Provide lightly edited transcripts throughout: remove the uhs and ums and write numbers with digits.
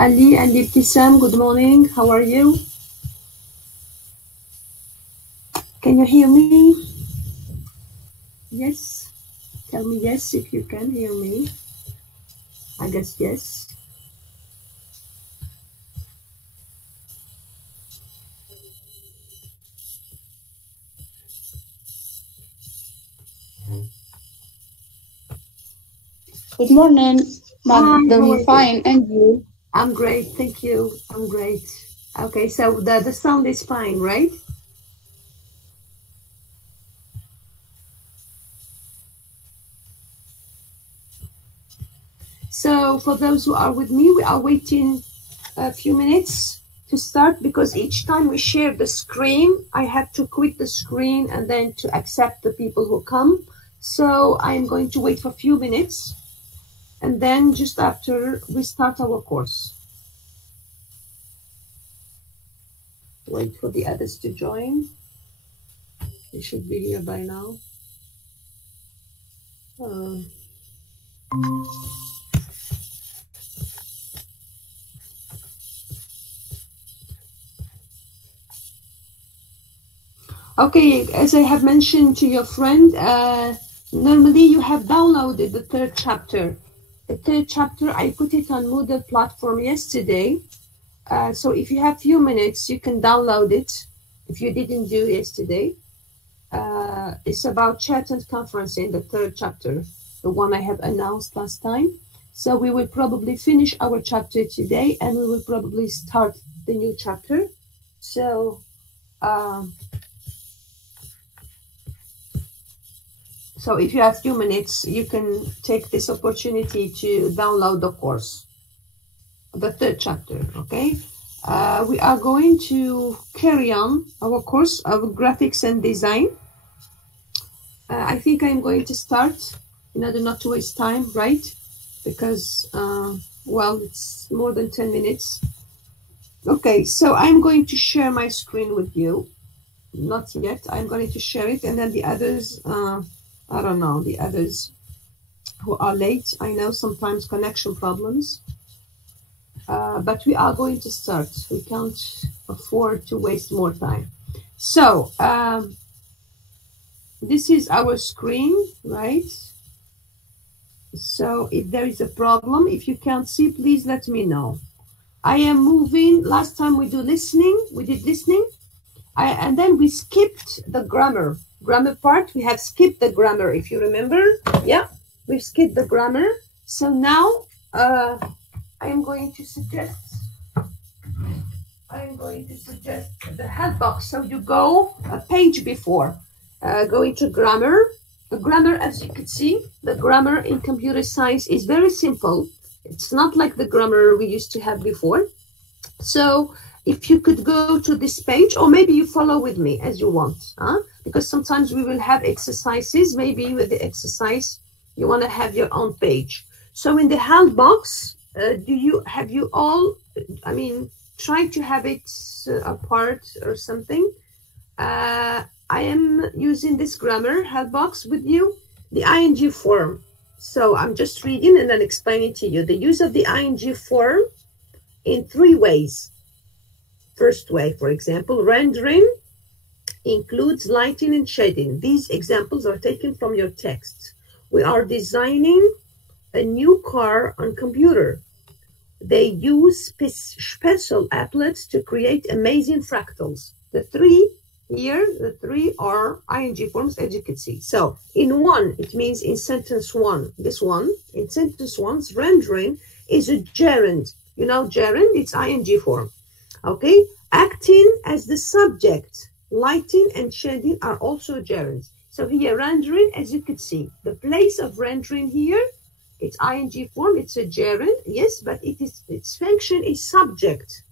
Ali and Ibtisam, good morning. How are you? Can you hear me? Yes. Tell me yes if you can hear me. I guess yes. Good morning, Hi, Madam. Fine, and you? I'm great, thank you. I'm great. Okay, so the sound is fine, right? So for those who are with me, we are waiting a few minutes to start because each time we share the screen, I have to quit the screen and then to accept the people who come. So I'm going to wait for a few minutes and then just after we start our course. Wait for the others to join. They should be here by now. Okay, as I have mentioned to your friend, normally you have downloaded the third chapter. The third chapter, I put it on Moodle platform yesterday. So if you have few minutes, you can download it if you didn't do yesterday. It's about chat and conferencing, the third chapter, the one I have announced last time. So we will probably finish our chapter today and we will probably start the new chapter. So if you have few minutes, you can take this opportunity to download the course, the third chapter, okay? We are going to carry on our course of graphics and design. I think I'm going to start in order not to waste time, right? Because, well, it's more than 10 minutes. Okay, so I'm going to share my screen with you. Not yet, I'm going to share it, and then the others, I don't know, the others who are late, I know sometimes connection problems, but we are going to start. We can't afford to waste more time. So, this is our screen, right? So if there is a problem, if you can't see, please let me know. I am moving. Last time we did listening, and then we skipped the grammar part. We have skipped the grammar, if you remember. Yeah, we've skipped the grammar. So now I am going to suggest the help box. So you go a page before. Go into grammar. The grammar, as you can see, the grammar in computer science is very simple. It's not like the grammar we used to have before. So if you could go to this page, or maybe you follow with me as you want, because sometimes we will have exercises. Maybe with the exercise, you want to have your own page. So in the help box, have you all, I mean, try to have it apart or something. I am using this grammar help box with you, the ing form. So I'm just reading and then explaining to you the use of the ing form in 3 ways. First way, for example, rendering includes lighting and shading. These examples are taken from your text. We are designing a new car on computer. They use special applets to create amazing fractals. The 3 here, the 3 are ing forms, as you can see. So in 1, it means in sentence 1, this one, in sentence 1's rendering is a gerund. You know, gerund, it's ing form. Okay, acting as the subject, lighting and shading are also gerunds. So here, rendering, as you can see, the place of rendering here, it's ing form, it's a gerund, yes, but its function is subject.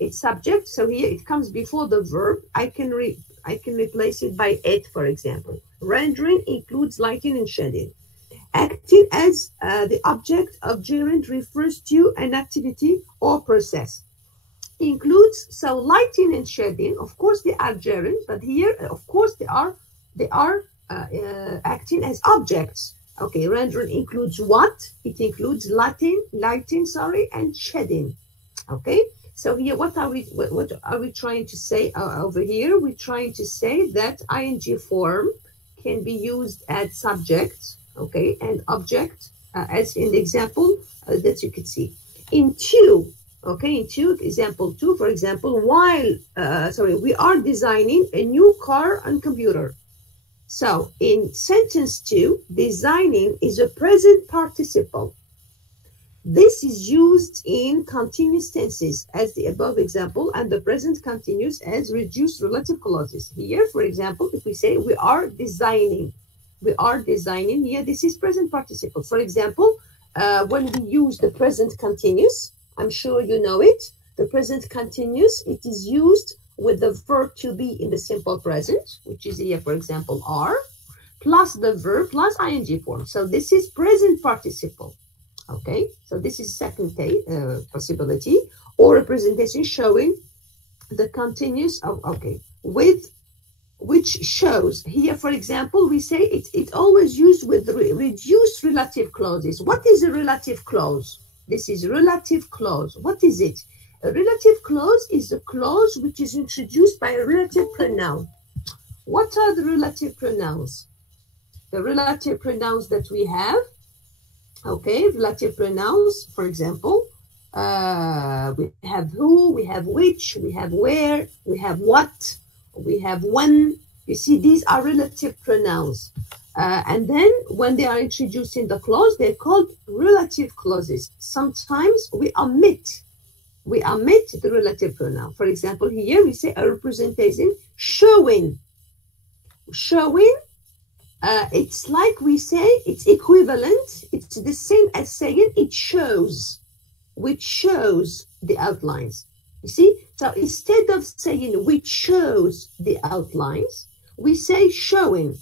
It's subject, so here it comes before the verb. I can replace it by it, for example. Rendering includes lighting and shading. Acting as the object of gerund refers to an activity or process. Includes, so lighting and shading, of course they are gerund, but here, of course, they are acting as objects. Okay, rendering includes what? It includes lighting, and shading. Okay, so here what are we trying to say over here? We're trying to say that ing form can be used as subject, okay, and object, as in the example that you could see. In two, okay, in example 2, for example, while we are designing a new car on computer. So in sentence 2, designing is a present participle. This is used in continuous tenses as the above example, and the present continuous as reduced relative clauses. Here, for example, if we say we are designing, here this is present participle. For example, when we use the present continuous, I'm sure you know it, the present continuous, it is used with the verb to be in the simple present, which is here, for example, are, plus the verb plus ing form. So this is present participle. Okay, so this is second possibility, or representation showing the continuous of, okay, with, which shows here, for example, we say it's always used with reduced relative clauses. What is a relative clause? This is relative clause. What is it? A relative clause is a clause which is introduced by a relative pronoun. What are the relative pronouns? The relative pronouns that we have, okay, relative pronouns, for example, we have who, we have which, we have where, we have what, we have when. You see, these are relative pronouns. And then when they are introduced in the clause, they're called relative clauses. Sometimes we omit the relative pronoun. For example, here we say a representation showing. It's like we say it's equivalent. It's the same as saying it shows, which shows the outlines. You see, so instead of saying which shows the outlines, we say showing.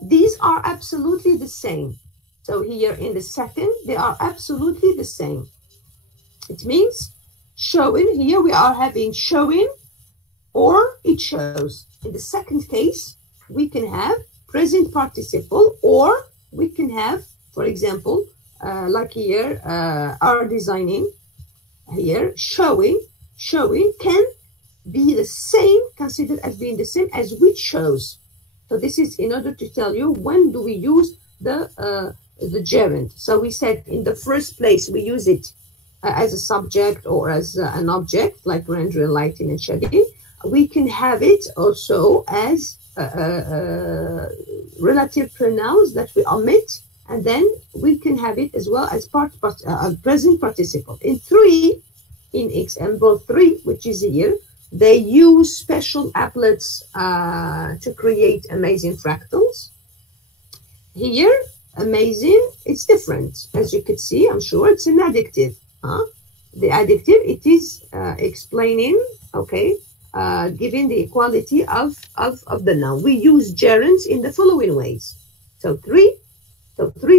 These are absolutely the same. So here in the second, they are absolutely the same. It means showing, here we are having showing or it shows. In the second case, we can have present participle, or we can have, for example, like here, are designing, here, showing can be the same, considered as being the same as which shows. So this is in order to tell you when do we use the gerund. So we said in the first place, we use it as a subject or as an object, like rendering, lighting, and shading. We can have it also as relative pronouns that we omit, and then we can have it as well as present participle. In 3, in example 3, which is here, they use special applets to create amazing fractals. Here, amazing, it's different. As you could see, I'm sure it's an adjective. The adjective, it is explaining, okay, giving the equality of the noun. We use gerunds in the following ways. So 3,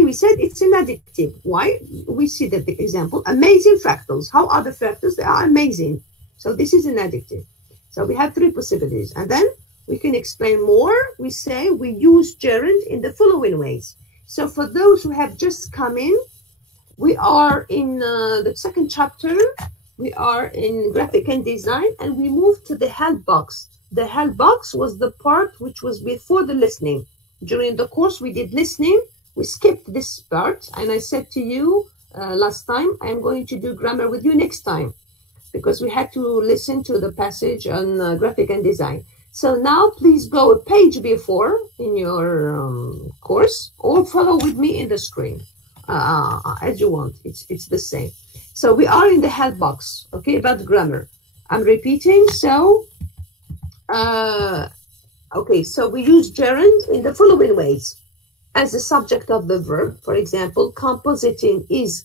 we said it's an adjective. Why? We see that the example, amazing fractals. How are the fractals? They are amazing. So this is an adjective. So we have 3 possibilities. And then we can explain more. We say we use gerund in the following ways. So for those who have just come in, we are in the second chapter. We are in graphic and design, and we move to the help box. The help box was the part which was before the listening. During the course, we did listening. We skipped this part, and I said to you last time, I'm going to do grammar with you next time, because we had to listen to the passage on graphic and design. So now please go a page before in your course, or follow with me in the screen as you want. It's the same. So we are in the help box, okay, about grammar. I'm repeating. So, okay, so we use gerund in the following ways. As the subject of the verb, for example, compositing is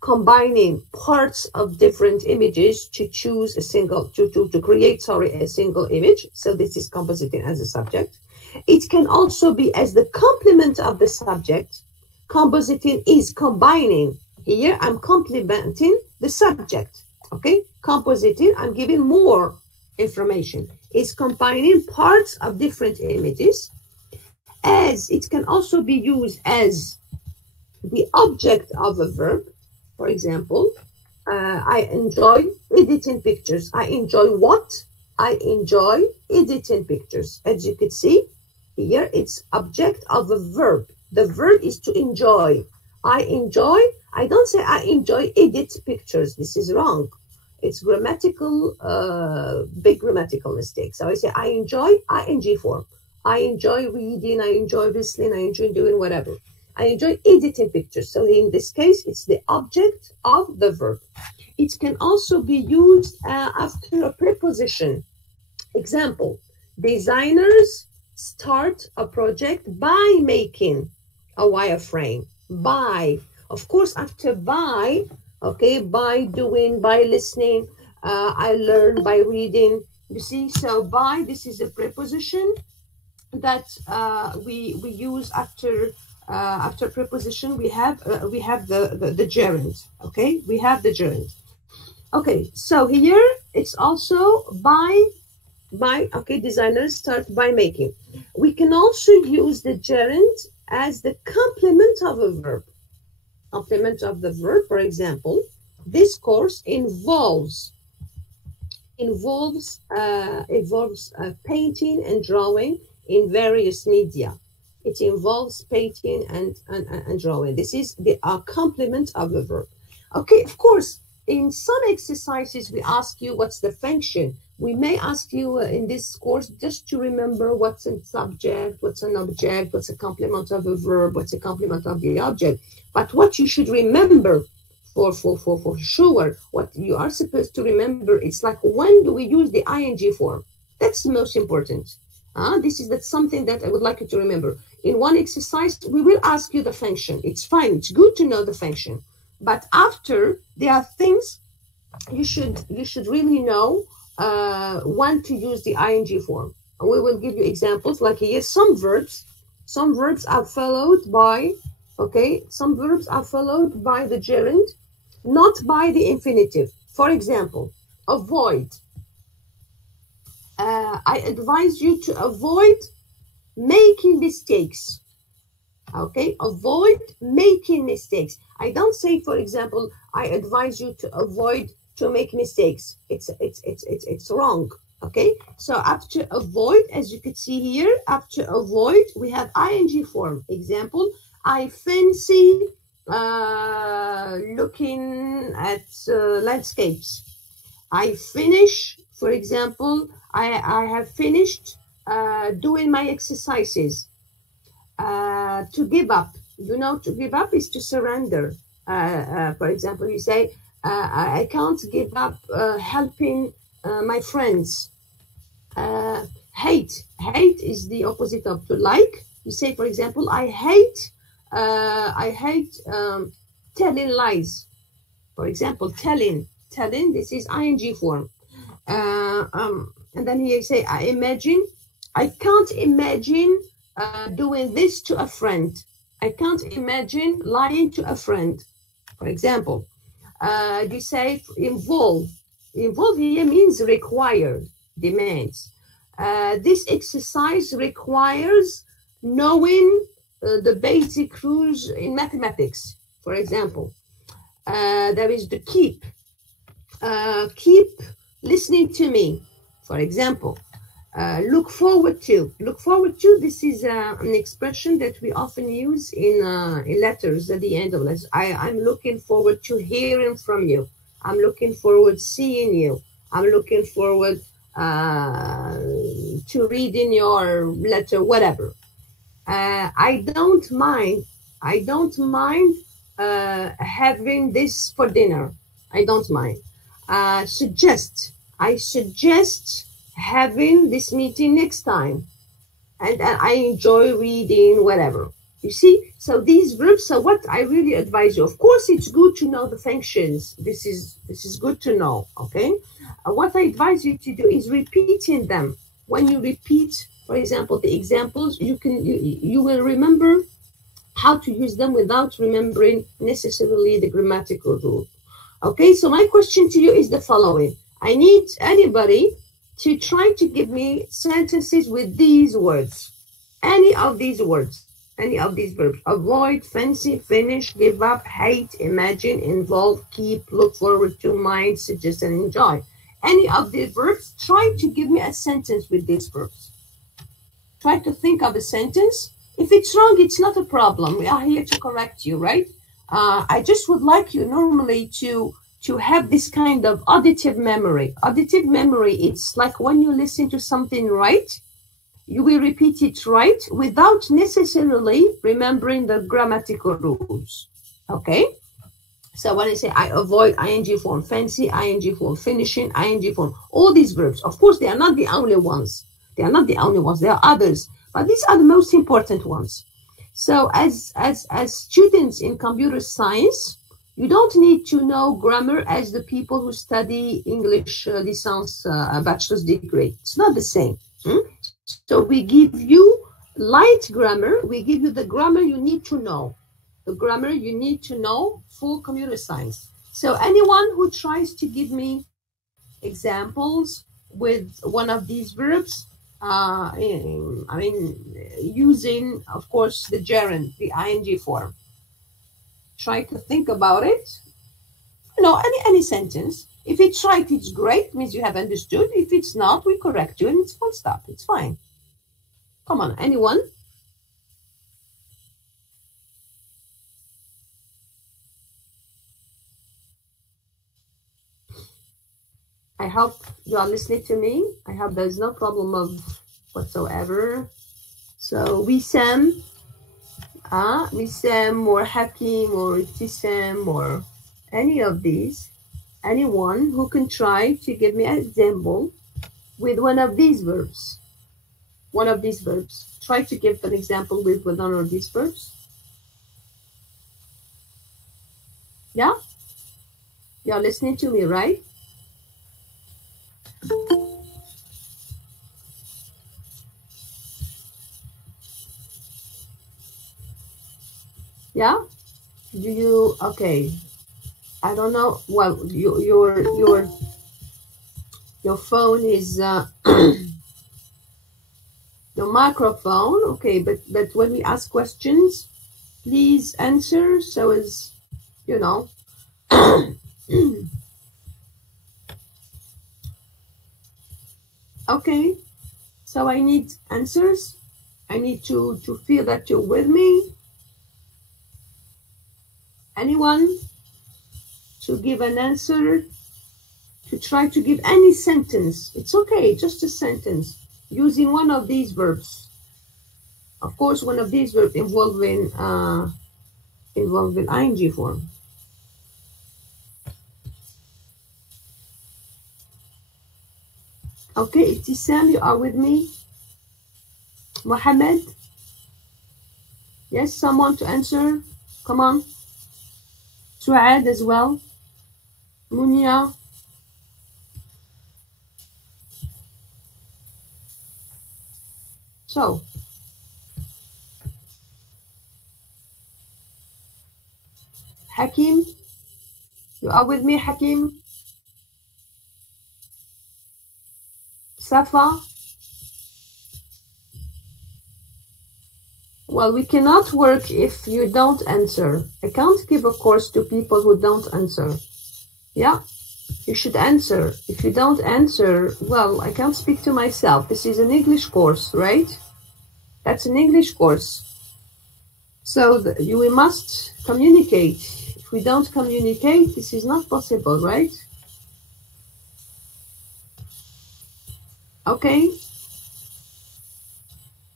combining parts of different images to choose a single, to create, a single image. So this is compositing as a subject. It can also be as the complement of the subject. Compositing is combining. Here I'm complementing the subject. Okay, compositing, I'm giving more information. It's combining parts of different images. As it can also be used as the object of a verb. For example, I enjoy editing pictures. I enjoy what? I enjoy editing pictures. As you can see here, it's object of a verb. The verb is to enjoy. I enjoy. I don't say I enjoy edit pictures. This is wrong. It's grammatical, big grammatical mistake. So I say I enjoy ing form. I enjoy reading. I enjoy listening. I enjoy doing whatever. I enjoy editing pictures. So in this case, it's the object of the verb. It can also be used after a preposition. Example, designers start a project by making a wireframe. By, of course, after by, okay, by doing, by listening, I learn by reading. You see, so by, this is a preposition that we use after preposition. We have the gerund. Okay, we have the gerund. Okay, so here it's also by. Okay, designers start by making. We can also use the gerund as the complement of a verb. Complement of the verb, for example, this course involves painting and drawing in various media. It involves painting and drawing. This is the complement of a verb. Okay, of course, in some exercises, we ask you what's the function. We may ask you in this course just to remember what's a subject, what's an object, what's a complement of a verb, what's a complement of the object. But what you should remember for sure, what you are supposed to remember, it's like, when do we use the ing form? That's the most important. That's something that I would like you to remember. In one exercise, we will ask you the function. It's fine. It's good to know the function. But after, there are things you should really know when to use the ing form. And we will give you examples. Like here, some verbs are followed by, okay, some verbs are followed by the gerund, not by the infinitive. For example, avoid. I advise you to avoid making mistakes. Okay, avoid making mistakes. I don't say, for example, I advise you to avoid to make mistakes. It's wrong. Okay, so after avoid, as you can see here, after avoid, we have ing form. Example, I fancy looking at landscapes. I finish, for example, I have finished doing my exercises. To give up, to give up is to surrender. For example, you say, I can't give up helping my friends. Hate is the opposite of to like. You say, for example, I hate telling lies. For example, telling, this is ing form. And then here you say, I can't imagine doing this to a friend. I can't imagine lying to a friend. For example, you say involve. Involve here means require, demands. This exercise requires knowing the basic rules in mathematics. For example, there is the keep. Keep listening to me. For example, look forward to. Look forward to, this is an expression that we often use in letters at the end of letters. I'm looking forward to hearing from you. I'm looking forward seeing you. I'm looking forward to reading your letter, whatever. I don't mind having this for dinner. I don't mind. Suggest. I suggest having this meeting next time. And I enjoy reading, whatever. You see? So these verbs, so what I really advise you, of course, it's good to know the functions. This is good to know, okay? What I advise you to do is repeating them. When you repeat, for example, the examples, you will remember how to use them without remembering necessarily the grammatical rule. Okay, so my question to you is the following. I need anybody to try to give me sentences with these words. Any of these words. Any of these verbs. Avoid, fancy, finish, give up, hate, imagine, involve, keep, look forward to, mind, suggest, and enjoy. Any of these verbs, try to give me a sentence with these verbs. Try to think of a sentence. If it's wrong, it's not a problem. We are here to correct you, right? I just would like you normally to have this kind of auditive memory. Auditive memory, it's like when you listen to something right, you will repeat it right without necessarily remembering the grammatical rules, okay? So when I say I avoid, ing form, fancy, ing form, finishing, ing form, all these verbs, of course, they are not the only ones. They are not the only ones. There are others, but these are the most important ones. So as students in computer science, you don't need to know grammar as the people who study English licence bachelor's degree. It's not the same. So we give you light grammar. We give you the grammar you need to know. The grammar you need to know for computer science. So anyone who tries to give me examples with one of these verbs, using, of course, the gerund, the ing form. Try to think about it. You know, any sentence. If it's right, it's great, means you have understood. If it's not, we correct you and it's full stop. It's fine. Come on, anyone? I hope you are listening to me. I hope there's no problem of whatsoever. So Wissam, or Hakim, or Tissam, or any of these, anyone who can try to give me an example with one of these verbs. One of these verbs. Try to give an example with one of these verbs. Yeah? You're listening to me, right? Yeah? Do you, okay. I don't know. Well, your phone is your microphone, okay, but when we ask questions, please answer so as you know. Okay, so I need answers. I need to feel that you're with me. Anyone to give an answer, to try to give any sentence. It's okay, just a sentence using one of these verbs. Of course, one of these verbs involving ing form. Okay, Itissam, you are with me? Mohammed? Yes, someone to answer? Come on. Suad as well. Munia. So, Hakim, you are with me, Hakim? Safa? Well, we cannot work if you don't answer. I can't give a course to people who don't answer. Yeah, you should answer. If you don't answer, well, I can't speak to myself. This is an English course, right? That's an English course. So we must communicate. If we don't communicate, this is not possible, right? Okay.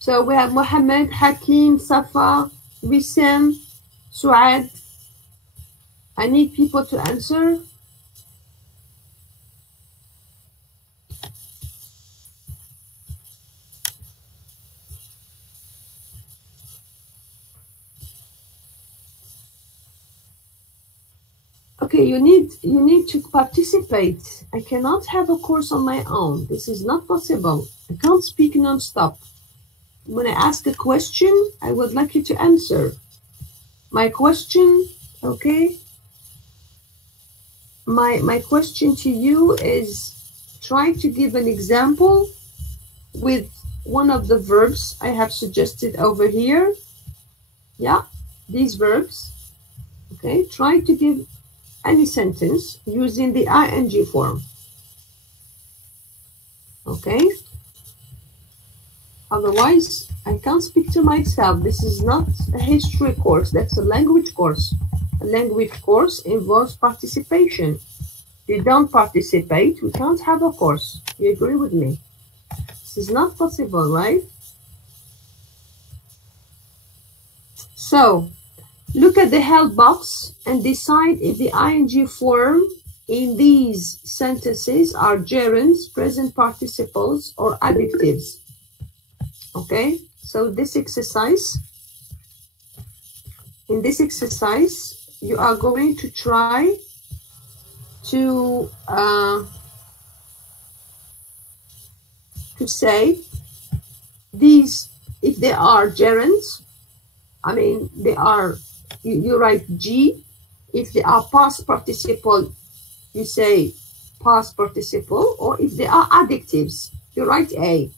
So we have Mohammed, Hakim, Safa, Wissam, Suad. I need people to answer. Okay, you need to participate. I cannot have a course on my own. This is not possible. I can't speak non-stop. When I ask a question, I would like you to answer. My question, okay? My question to you is try to give an example with one of the verbs I have suggested over here. Yeah, these verbs. Okay, try to give any sentence using the ing form. Okay, otherwise I can't speak to myself. This is not a history course, that's a language course. A language course involves participation. If you don't participate, we can't have a course. You agree with me? This is not possible, right? So look at the help box and decide if the ing form in these sentences are gerunds, present participles, or adjectives. Okay, so this exercise, in this exercise, you are going to try to say these, if they are gerunds, I mean, they are, you write G. If they are past participle, you say past participle, or if they are adjectives, you write A.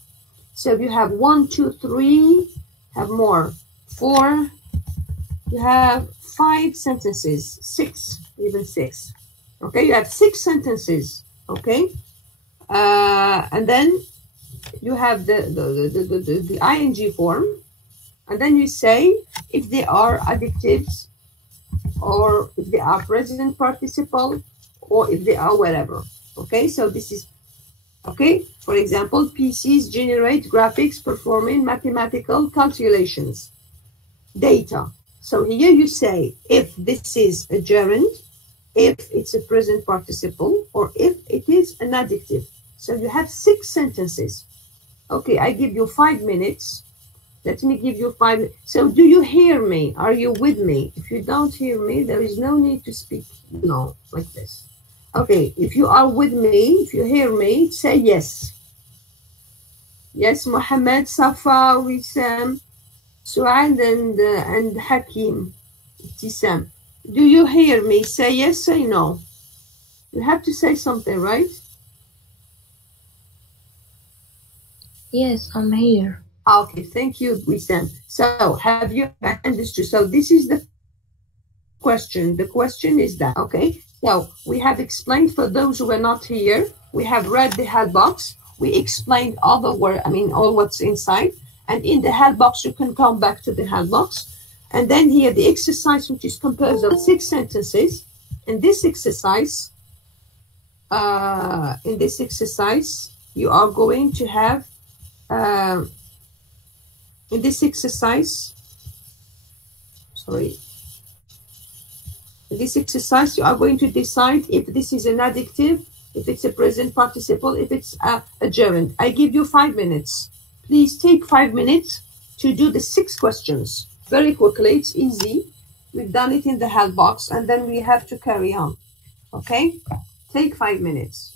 So you have 1, 2, 3, have more, 4, you have 5 sentences, 6, even 6. Okay, you have 6 sentences. Okay, and then you have the ing form, and then you say if they are adjectives, or if they are present participle, or if they are whatever. Okay, so this is, okay, for example, PCs generate graphics performing mathematical calculations. Data. So here you say if this is a gerund, if it's a present participle, or if it is an adjective. So you have 6 sentences. Okay, I give you 5 minutes. Let me give you 5. So do you hear me? Are you with me? If you don't hear me, there is no need to speak, like this. Okay, if you are with me, if you hear me, say yes. Yes, Mohammed, Safa, Wissam, Suad, and Hakim, Tisam. Do you hear me? Say yes, say no. You have to say something, right? Yes, I'm here. Okay, thank you, Wissam. So, have you understood? So, this is the question. The question is that, okay? So, we have explained for those who were not here, we have read the help box. We explained all the word, all what's inside. And in the help box, you can come back to the help box. And then here, the exercise, which is composed of 6 sentences. In this exercise, you are going to have, in this exercise, you are going to decide if this is an adjective, if it's a present participle, if it's a gerund. I give you 5 minutes. Please take 5 minutes to do the 6 questions very quickly. It's easy. We've done it in the help box, and then we have to carry on. Okay? Take 5 minutes.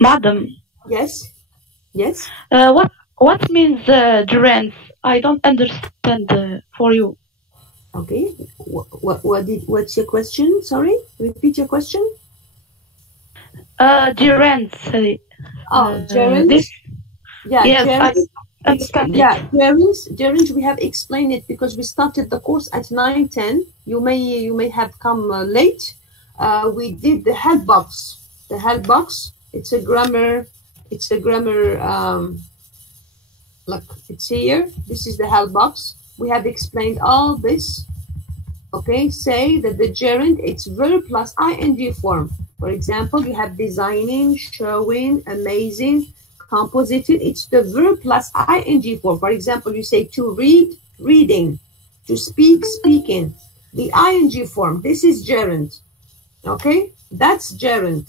Madam, Yes. Yes. what means gerunds? I don't understand for you. Okay. What's your question? Sorry. Repeat your question. Gerunds. Oh, gerunds. This. Yeah, Yes, gerunds. I understand it. Yeah, gerunds. We have explained it because we started the course at 9:10. You may have come late. We did the help box. The help box. It's a grammar. It's a grammar. Look, it's here. This is the help box. We have explained all this. Okay, say that the gerund, it's verb plus ing form. For example, you have designing, showing, amazing, composited. It's the verb plus ing form. For example, you say to read, reading, to speak, speaking. The ing form, this is gerund. Okay, that's gerund.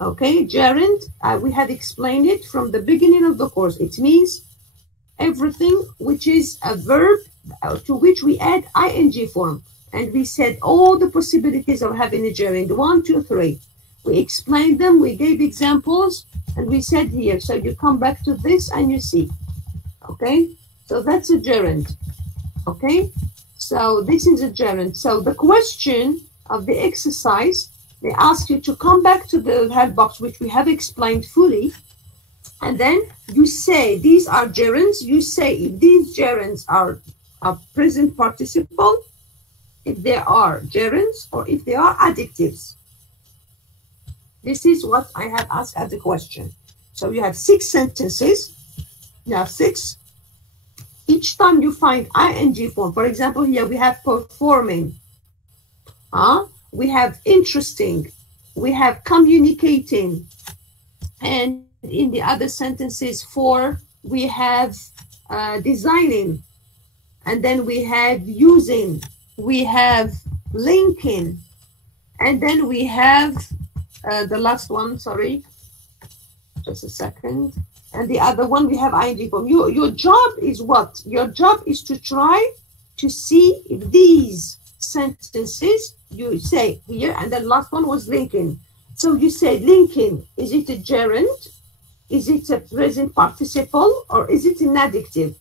Okay, gerund, we have explained it from the beginning of the course. It means everything which is a verb to which we add ing form. And we said all the possibilities of having a gerund, 1, 2, 3. We explained them, we gave examples, and we said here. So you come back to this and you see. Okay, so that's a gerund. Okay, so this is a gerund. So the question of the exercise, they ask you to come back to the help box, which we have explained fully. And then you say, these are gerunds. You say if these gerunds are present participle, if they are gerunds, or if they are adjectives. This is what I have asked as a question. So you have 6 sentences. You have 6. Each time you find ing form, for example, here we have performing. We have interesting. We have communicating. And in the other sentences 4, we have designing. And then we have using. We have linking. And then we have the last one, sorry, just a second. And the other one, we have ing form. Your job is what? Your job is to try to see if these sentences, you say here, and the last one was linking. So you say linking, is it a gerund? Is it a present participle? Or is it an adjective?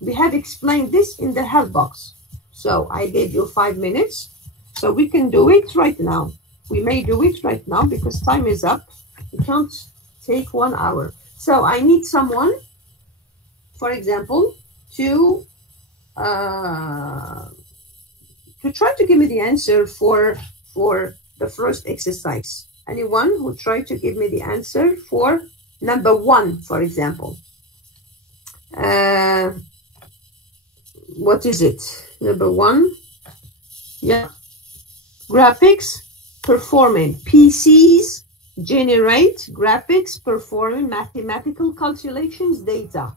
We have explained this in the help box. So I gave you 5 minutes. So we can do it right now. We may do it right now because time is up. We can't take 1 hour. So I need someone, for example, to try to give me the answer for the first exercise. Anyone who try to give me the answer for number 1, for example. What is it? Number 1. Yeah. Graphics, performing. PCs generate graphics, performing mathematical calculations, data.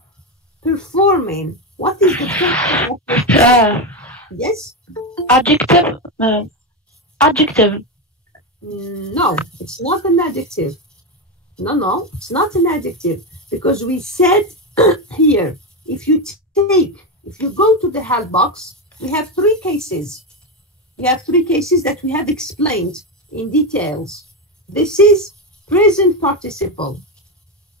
Performing. What is the function of performing? Yes? Adjective. Adjective. No, it's not an adjective. No, it's not an adjective. Because we said here, if you go to the help box, we have 3 cases. We have 3 cases that we have explained in details. This is present participle.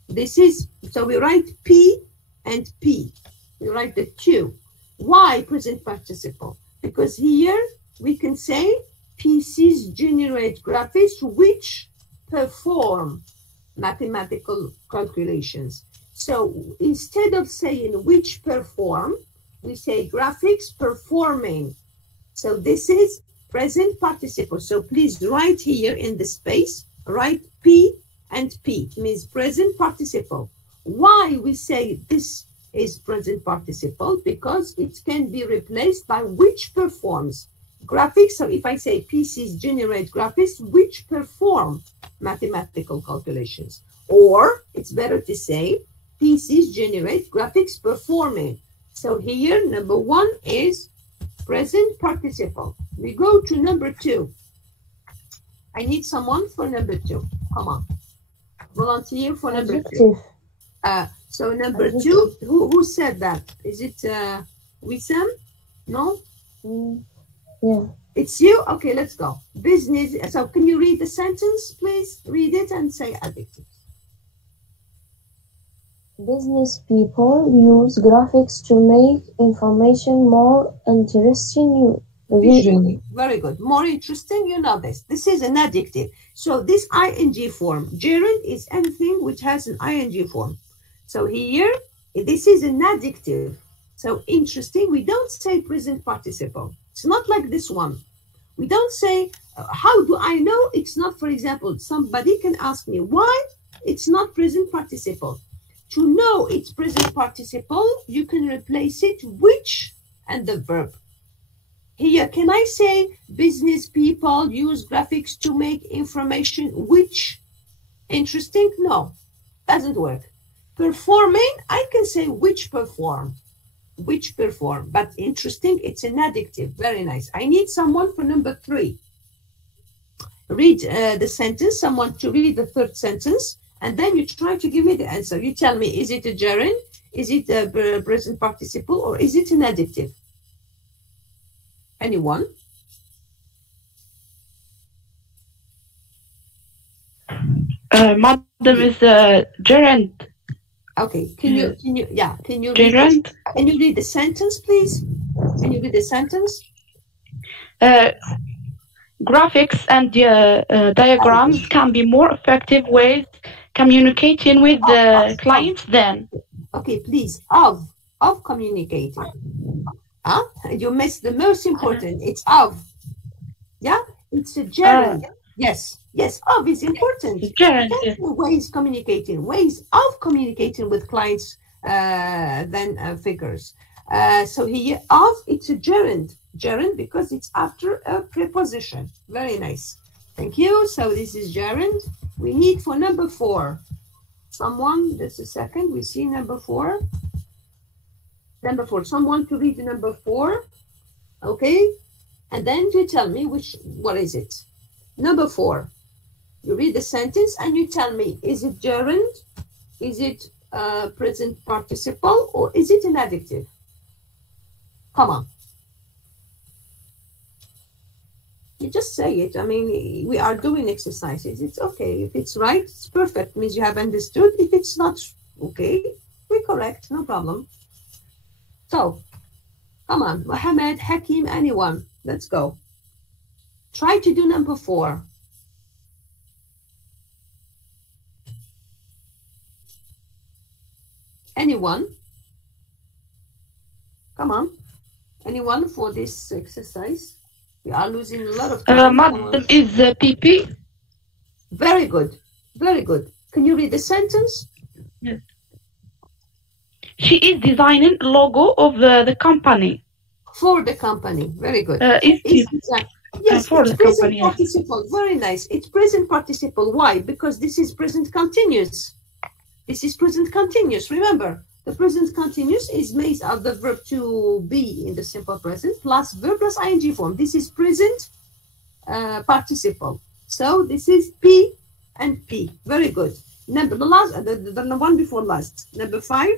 This is, so we write P and P. We write the 2. Why present participle? Because here we can say PCs generate graphics which perform mathematical calculations. So instead of saying which perform, we say graphics performing. So this is present participle. So please write here in the space, write P and P, means present participle. Why we say this is present participle? Because it can be replaced by which performs graphics. So if I say PCs generate graphics which perform mathematical calculations, or it's better to say PCs generate graphics performing. So here number 1 is present participle. We go to number 2. I need someone for number 2. Come on. Volunteer for number 2. So number 2, who said that? Is it Wissam? No? Yeah. It's you? Okay, let's go. Business. So can you read the sentence, please? Read it and say adjectives. Business people use graphics to make information more interesting. Visually. Very good. More interesting, you know this. This is an adjective. So this ing form, gerund, is anything which has an ing form. So here, this is an adjective. So interesting, we don't say present participle. It's not like this one. We don't say, how do I know it's not, for example, somebody can ask me, why it's not present participle? To know it's present participle, you can replace it which and the verb. Here, can I say business people use graphics to make information which interesting? No, doesn't work. Performing, I can say which perform, but interesting, it's an adjective. Very nice. I need someone for number 3. Read the sentence, someone to read the third sentence, and then you try to give me the answer. You tell me, is it a gerund, is it a present participle, or is it an adjective? Anyone? Madam is gerund. Okay, can you Gerund. Can you read the sentence, please? Can you read the sentence? Graphics and diagrams can be more effective ways communicating with the clients than. Okay, please, of communicating. You missed the most important. It's of. Yeah, it's a gerund. Yes, of is important. Gerund. Ways of communicating with clients than figures. So here, of, it's a gerund because it's after a preposition. Very nice. Thank you. So this is gerund. We need for number 4. Someone, just a second. We see number 4. Number 4. Someone to read the number 4. Okay. And then you tell me what is it? Number 4. You read the sentence and you tell me, is it gerund? Is it present participle? Or is it an adjective? Come on. You just say it. I mean, we are doing exercises. It's okay. If it's right, it's perfect. It means you have understood. If it's not okay, we correct. No problem. So, come on. Mohammed, Hakim, anyone. Let's go. Try to do number 4. Anyone? Come on. Anyone for this exercise? We are losing a lot of time. Madam is PP. Very good. Very good. Can you read the sentence? Yes. She is designing a logo of the company. For the company. Very good. Yes, for the present participle. Yes. Very nice. It's present participle. Why? Because this is present continuous. This is present continuous. Remember, the present continuous is made of the verb to be in the simple present plus verb plus ing form. This is present participle. So this is P and P. Very good. Number the one before last. Number 5.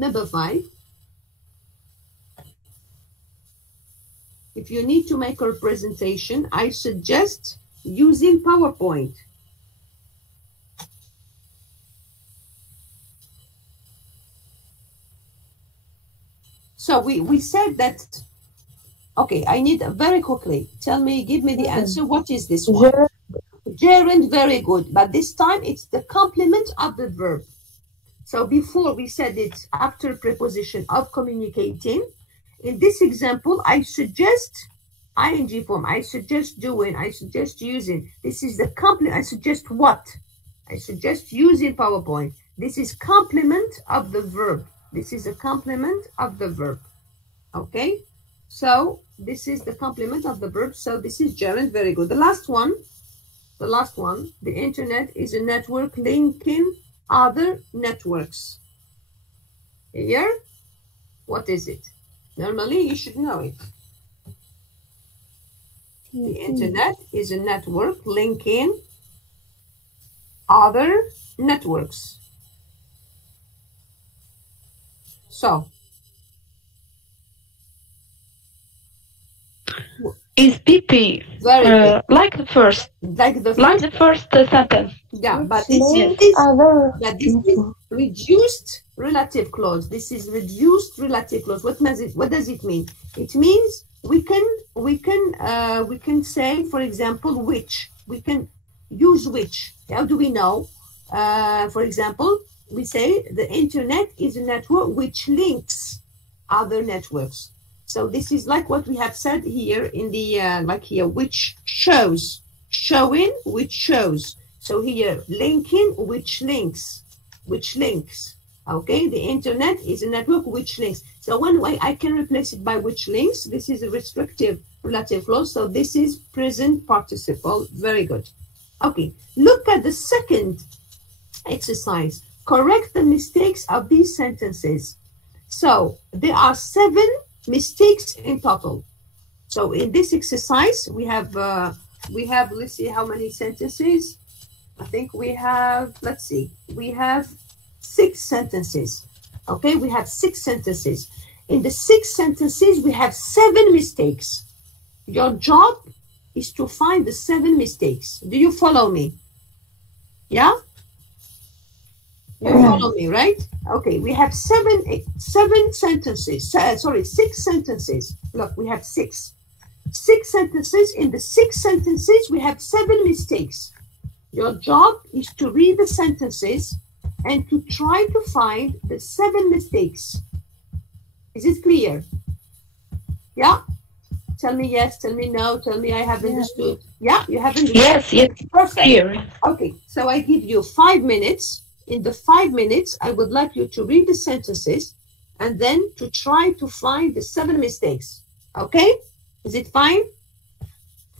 Number 5. If you need to make a presentation, I suggest using PowerPoint. So we said that, okay, I need very quickly, give me the answer. What is this one? Gerund, very good. But this time it's the complement of the verb. So before we said it after preposition of communicating. In this example, I suggest ing form. I suggest doing. I suggest using. This is the complement. I suggest what? I suggest using PowerPoint. This is complement of the verb. This is a complement of the verb. Okay? So this is the complement of the verb. So this is gerund. Very good. The last one. The internet is a network linking other networks. Here, what is it? Normally, you should know it. The internet is a network linking other networks. So, is PP. Very good. Like the first. Like the first sentence. Yeah, Which but this link is other reduced relative clause. This is reduced relative clause. What does it mean? It means we can say, for example, which. We can use which. How do we know? For example, we say the internet is a network which links other networks. So this is like what we have said here in the like here, which shows, showing, which shows. So here, linking, which links. Okay, the internet is a network which links. So one way I can replace it by which links. This is a restrictive relative clause. So this is present participle. Very good. Okay, look at the second exercise. Correct the mistakes of these sentences. So there are 7 mistakes in total. So in this exercise, we have, let's see how many sentences. I think we have, let's see, we have 6 sentences. Okay, we have 6 sentences. In the 6 sentences, we have 7 mistakes. Your job is to find the 7 mistakes. Do you follow me? Yeah? You follow me, right? Okay, we have 7 sentences. Sorry, 6 sentences. Look, we have 6 sentences. In the 6 sentences, we have 7 mistakes. Your job is to read the sentences and to try to find the 7 mistakes. Is it clear? Yeah? Tell me yes, tell me no, tell me I have understood. Yeah, you have understood? Yes, Perfect. clear. Okay, so I give you 5 minutes. In the 5 minutes, I would like you to read the sentences and then to try to find the 7 mistakes. Okay? Is it fine?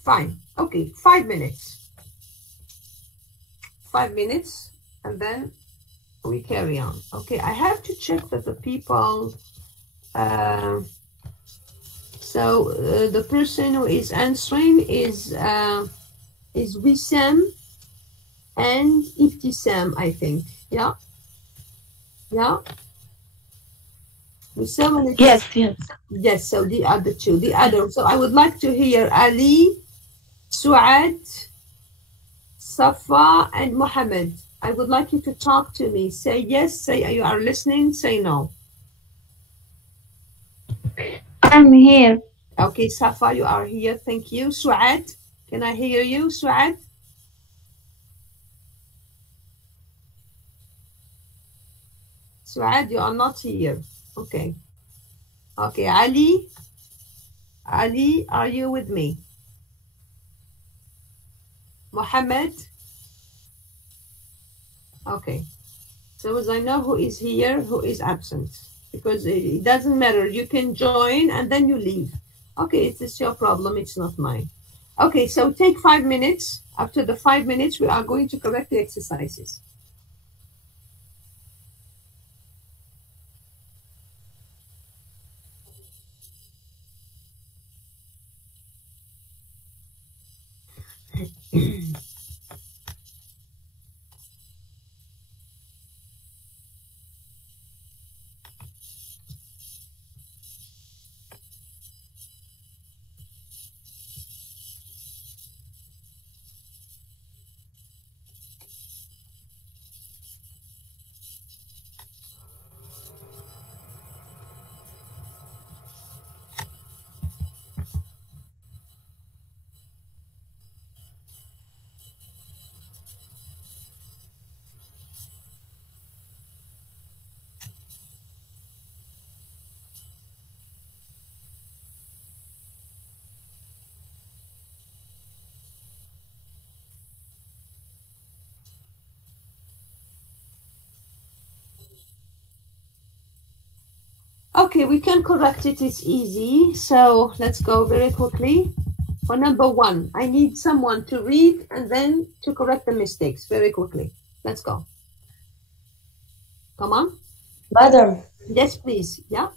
Fine. Okay, 5 minutes. 5 minutes, and then we carry on. Okay, I have to check that the people, the person who is answering is Wissam and Ibtisam, I think. Yeah? Yeah? Wissam and Ibtisam. Yes. Yes, so the other two. So I would like to hear Ali, Suad, Safa, and Mohammed. I would like you to talk to me. Say yes, say you are listening, say no. I'm here. Okay, Safa, you are here. Thank you. Suad, can I hear you, Suad? Suad, you are not here. Okay. Okay, Ali, are you with me? Mohammed? Okay. So as I know who is here, who is absent. Because it doesn't matter. You can join and then you leave. Okay, it's your problem. It's not mine. Okay, so take 5 minutes. After the 5 minutes, we are going to correct the exercises. Okay, we can correct it. It's easy. So let's go very quickly. For number 1, I need someone to read and then to correct the mistakes very quickly. Let's go. Come on. Madam, Yes, please. Yeah.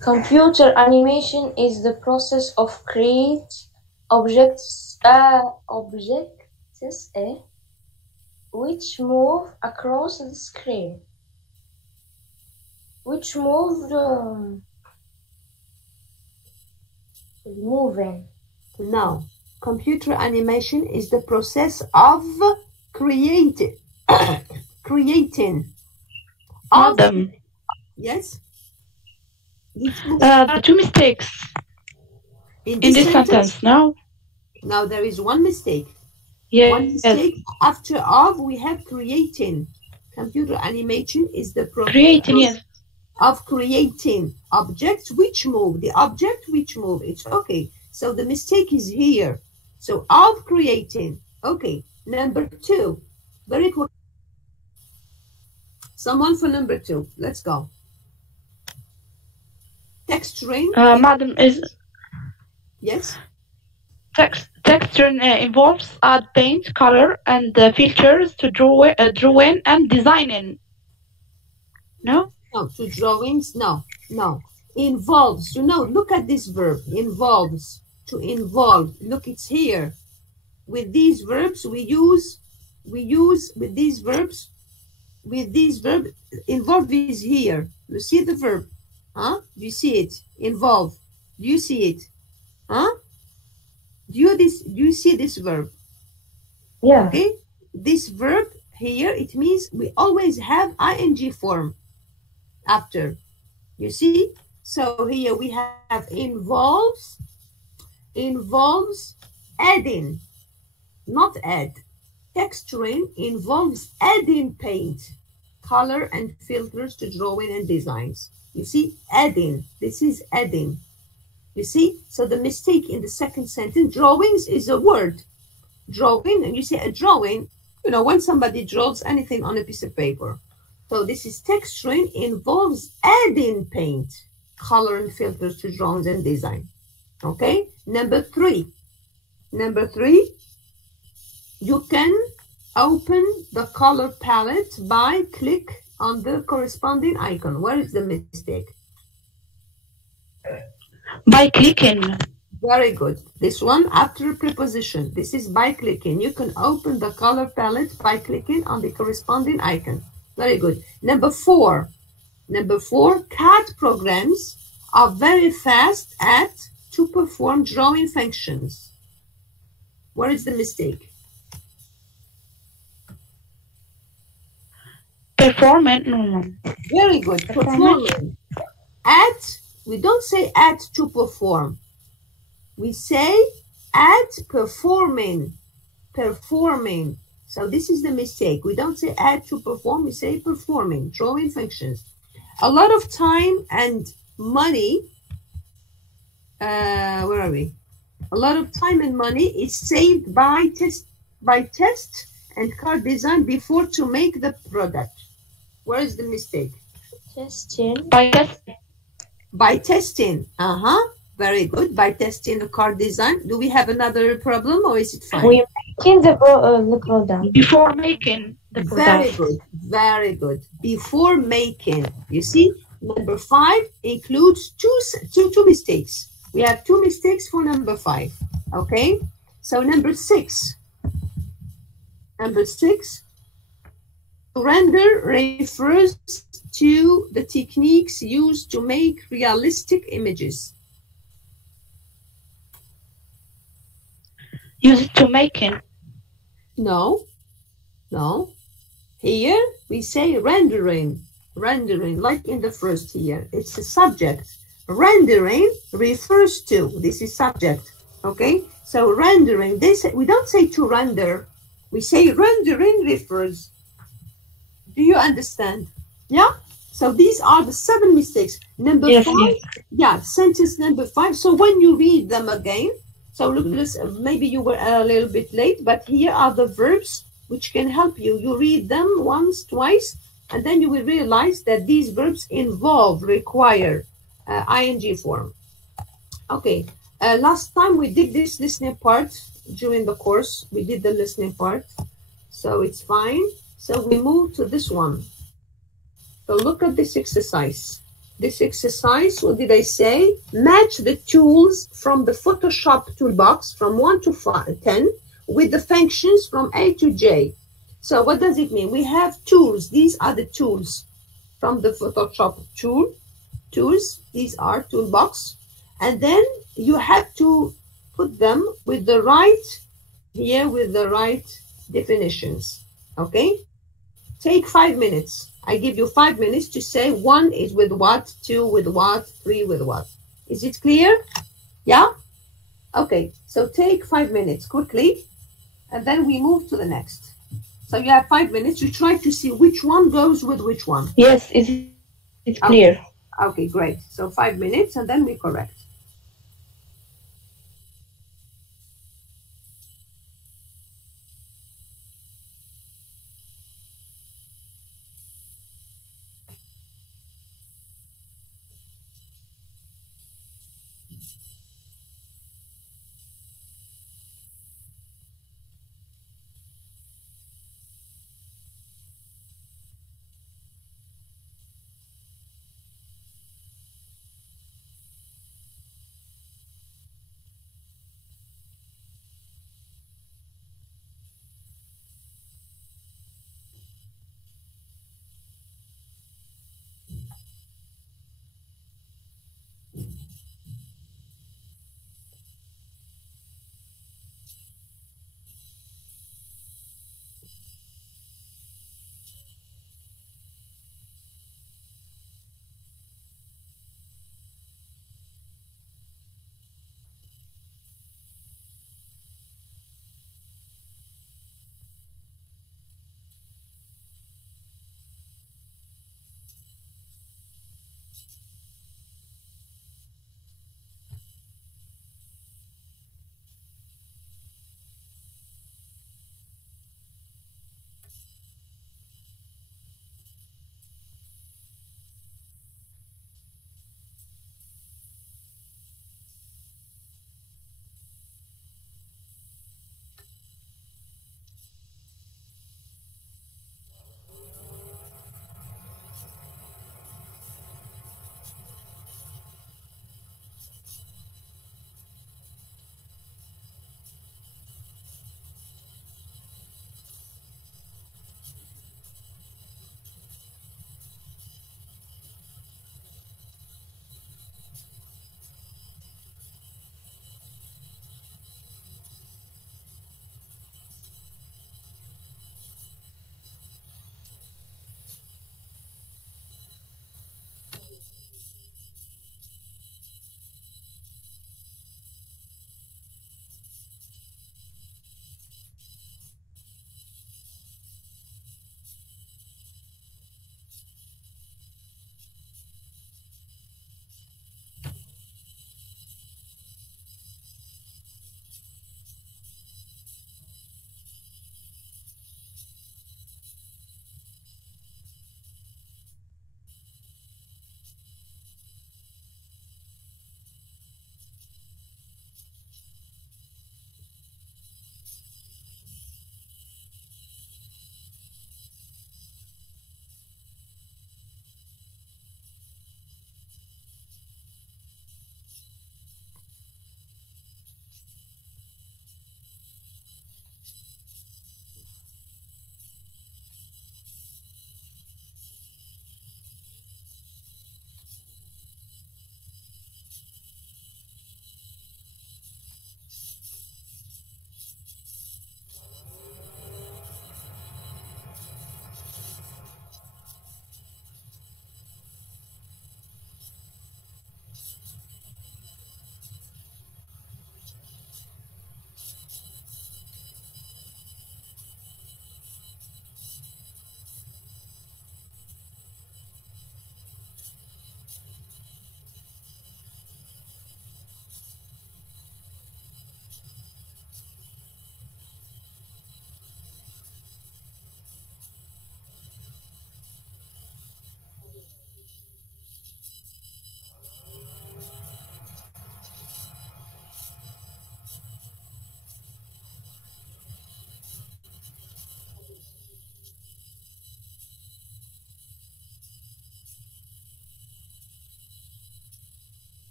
computer animation is the process of create objects which move across the screen. Which move moving. No. Computer animation is the process of creating. Creating. Of, Madam, yes? the two mistakes In in this this sentence, no? now there is one mistake. One Yes. mistake after of we have creating. Computer animation is the Creating, yes. of creating objects which move. The object which move. It's okay. So the mistake is here. So of creating. Okay. Number 2. Very quick. Someone for number 2. Let's go. Texturing. Madam, is Yes. Texturing involves add paint, color, and filters to draw in and design in. No? No, to drawings. No. Involves. Look at this verb. Involves. To involve. Look, it's here. With these verbs, we use with these verbs. Involve is here. You see the verb? Huh? Do you see it? Involve. Do you see it? Huh? Do you see this verb? Yeah. Okay. This verb here, it means we always have ing form after. You see? So here we have involves adding, not add. Texturing involves adding paint, color, and filters to drawing and designs. You see, adding. This is adding. You see? So the mistake in the second sentence, drawings is a word. Drawing, and you say a drawing, when somebody draws anything on a piece of paper. So this is texturing involves adding paint, color, and filters to drawings and design. Okay? Number 3. You can open the color palette by click on the corresponding icon. Where is the mistake? By clicking. Very good. This one after preposition. This is by clicking. You can open the color palette by clicking on the corresponding icon. Very good. Number 4. CAD programs are very fast to perform drawing functions. Where is the mistake? Performing. Very good. Performing. We don't say at to perform. We say at performing. So this is the mistake. We don't say at to perform. We say performing. Drawing functions. A lot of time and money. Where are we? A lot of time and money is saved by test and card design before to make the product. Where is the mistake? Testing. By testing. Very good. By testing the card design. Do we have another problem or is it fine? We're making the product. Before making the product. Very good. Before making. You see, number 5 includes two mistakes. We have 2 mistakes for number 5. Okay. So number 6. Render refers to the techniques used to make realistic images. Used to making. No. Here we say rendering, like in the first here. It's a subject. Rendering refers to, this is subject. Okay, so rendering, we don't say to render. We say rendering refers. Do you understand? Yeah? So these are the 7 mistakes. Number 5. Yes. Yeah, sentence number 5. So when you read them again, so look, maybe you were a little bit late, but here are the verbs which can help you. You read them once, twice, and then you will realize that these verbs require ing form. Okay, last time we did this listening part during the course. We did the listening part, so it's fine. So we move to this one. So look at this exercise. This exercise, what did I say? Match the tools from the Photoshop toolbox from 1 to 10 with the functions from A to J. So what does it mean? We have tools. These are the tools from the Photoshop tools. These are toolbox. And then you have to put them with the right, here with the right definitions. Okay? Take 5 minutes. I give you 5 minutes to say 1 is with what, 2 with what, 3 with what. Is it clear? Yeah? Okay, so take 5 minutes quickly, and then we move to the next. So you have 5 minutes. You try to see which one goes with which one. Yes, it's clear. Okay, great. So 5 minutes, and then we correct.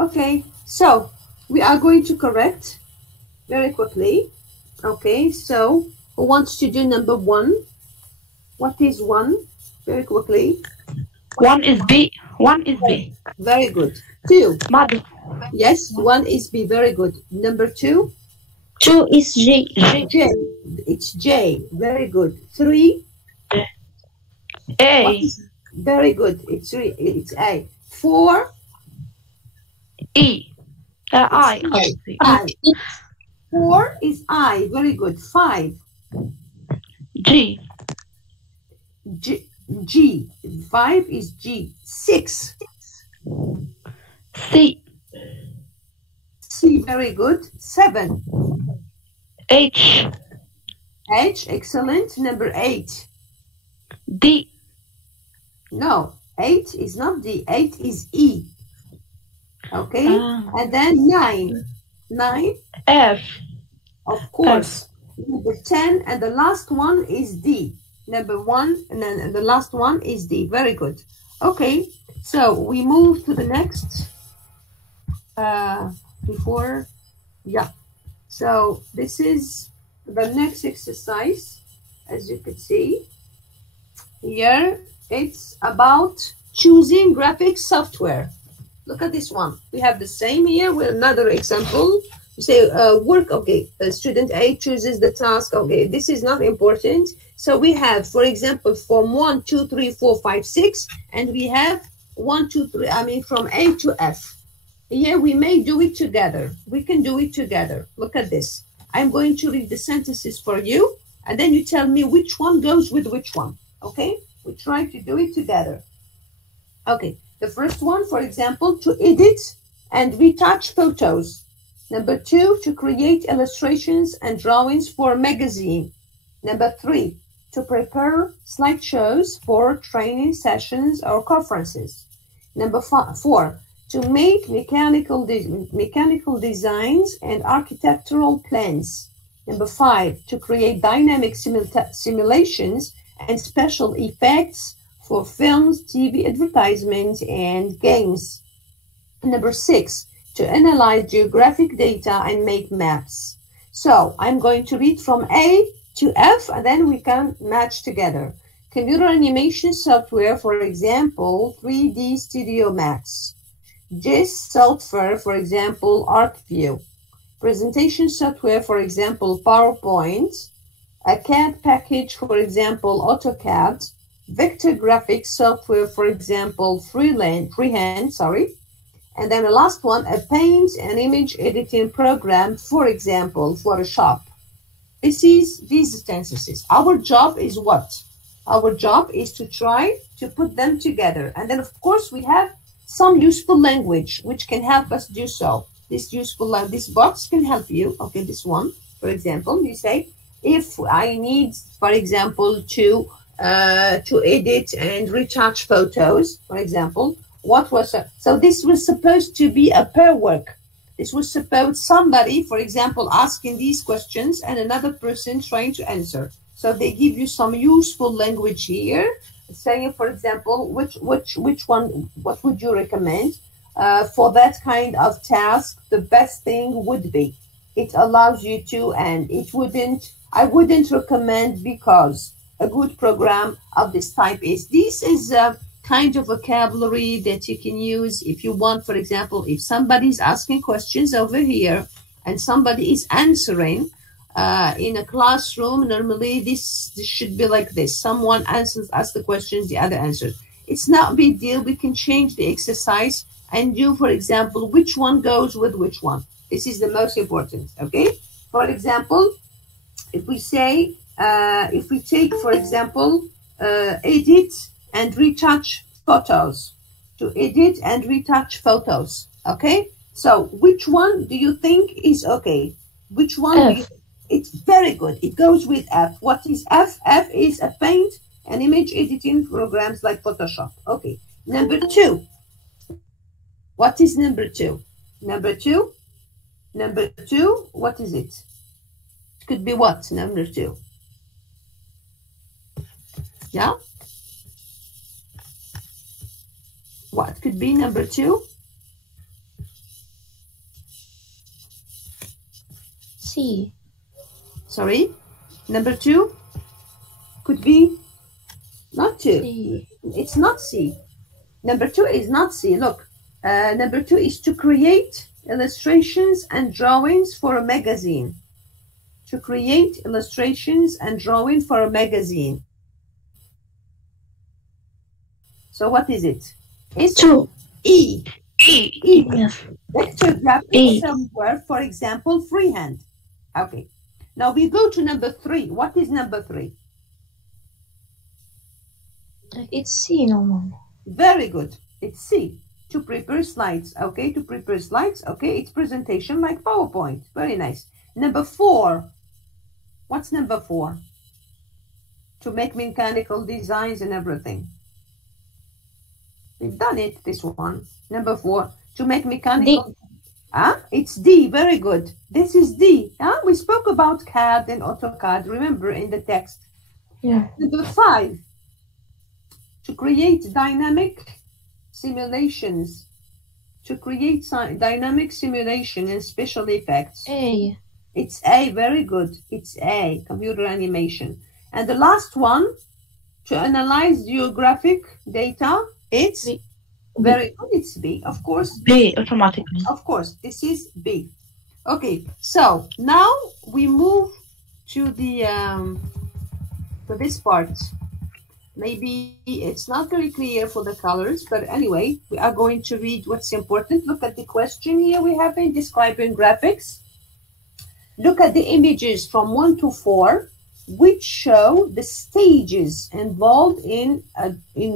Okay, so we are going to correct very quickly. Okay, so who wants to do number 1? What is 1? Very quickly. 1 is B. 1 is B. Very good. 2. Mother. Yes, 1 is B. Very good. Number 2? 2 is G. G. J. It's J. Very good. 3? A. Very good. It's 3. It's A. 4? E. I. I. 4 is I. Very good. 5? G. G. 5 is G. 6? C. C. Very good. 7? H. H. Excellent. Number 8? D. No. 8 is not D. 8 is E. Okay. And then 9. 9? F. Of course. Number 10, and the last one is D. Number 1, and then the last one is D. Very good. Okay, so we move to the next. So this is the next exercise. As you can see here, it's about choosing graphics software. Look at this one. We have the same here with another example. You say work, okay, student A chooses the task, okay, this is not important. So we have, for example, from 1, 2, 3, 4, 5, 6, and we have 1, 2, 3, from A to F. Here we may do it together. We can do it together. Look at this. I'm going to read the sentences for you, and then you tell me which one goes with which one, okay? We try to do it together. Okay, the first one, for example, to edit and retouch photos. Number 2, to create illustrations and drawings for a magazine. Number 3, to prepare slideshows for training sessions or conferences. Number 4, to make mechanical designs and architectural plans. Number 5, to create dynamic simulations and special effects for films, TV advertisements, and games. Number 6, to analyze geographic data and make maps. So I'm going to read from A to F, and then we can match together. Computer animation software, for example, 3D Studio Max. GIS software, for example, ArcView. Presentation software, for example, PowerPoint. A CAD package, for example, AutoCAD. Vector graphics software, for example, Freehand. And then the last one, a paint and image editing program, for example, Photoshop. These sentences. Our job is what? Our job is to try to put them together. And then, of course, we have some useful language which can help us do so. This box can help you. Okay, this one, for example, you say, if I need, for example, to edit and retouch photos, for example, so this was supposed to be a pair work. This was supposed somebody, for example, asking these questions and another person trying to answer. So they give you some useful language here, saying, for example, which one, what would you recommend for that kind of task? The best thing would be. It allows you to, and I wouldn't recommend because a good program of this type is. This is a kind of vocabulary that you can use if you want. For example, if somebody's asking questions over here and somebody is answering in a classroom, normally this should be like this. Someone asks the questions, the other answers. It's not a big deal. We can change the exercise and do, for example, which one goes with which one. This is the most important, okay? For example, if we say, if we take, for example, edit and retouch photos, to edit and retouch photos, okay? So which one do you think is okay? Which one? F. It's very good. It goes with F. What is F? F is a paint and image editing programs like Photoshop. Okay. Number 2. What is number 2? Number 2? Number 2, what is it? It could be what? Number 2. Yeah? What could be number 2? C. Sorry? Number 2 could be not 2. C. It's not C. Number 2 is not C. Look, number 2 is to create illustrations and drawings for a magazine. To create illustrations and drawings for a magazine. So what is it? It's 2. E. E. E. Yes. Vector graphics E. somewhere, for example, freehand. Okay. Now we go to number 3. What is number 3? It's C, normal. Very good. It's C. To prepare slides. Okay, to prepare slides. Okay, it's presentation like PowerPoint. Very nice. Number 4. What's number 4? To make mechanical designs and everything. We've done it, this one. Number 4. To make mechanical... It's D. Very good. This is D. We spoke about CAD and AutoCAD, remember, in the text. Yeah. Number 5. To create dynamic simulations. To create dynamic simulation and special effects. A. It's A. Very good. It's A. Computer animation. And the last one, to analyze geographic data, it's B. very good. It's B, of course. B automatically. Of course, this is B. Okay, so now we move to the to this part. Maybe it's not very clear for the colors, but anyway, we are going to read what's important. Look at the question here we have been describing graphics. Look at the images from 1 to 4, which show the stages involved in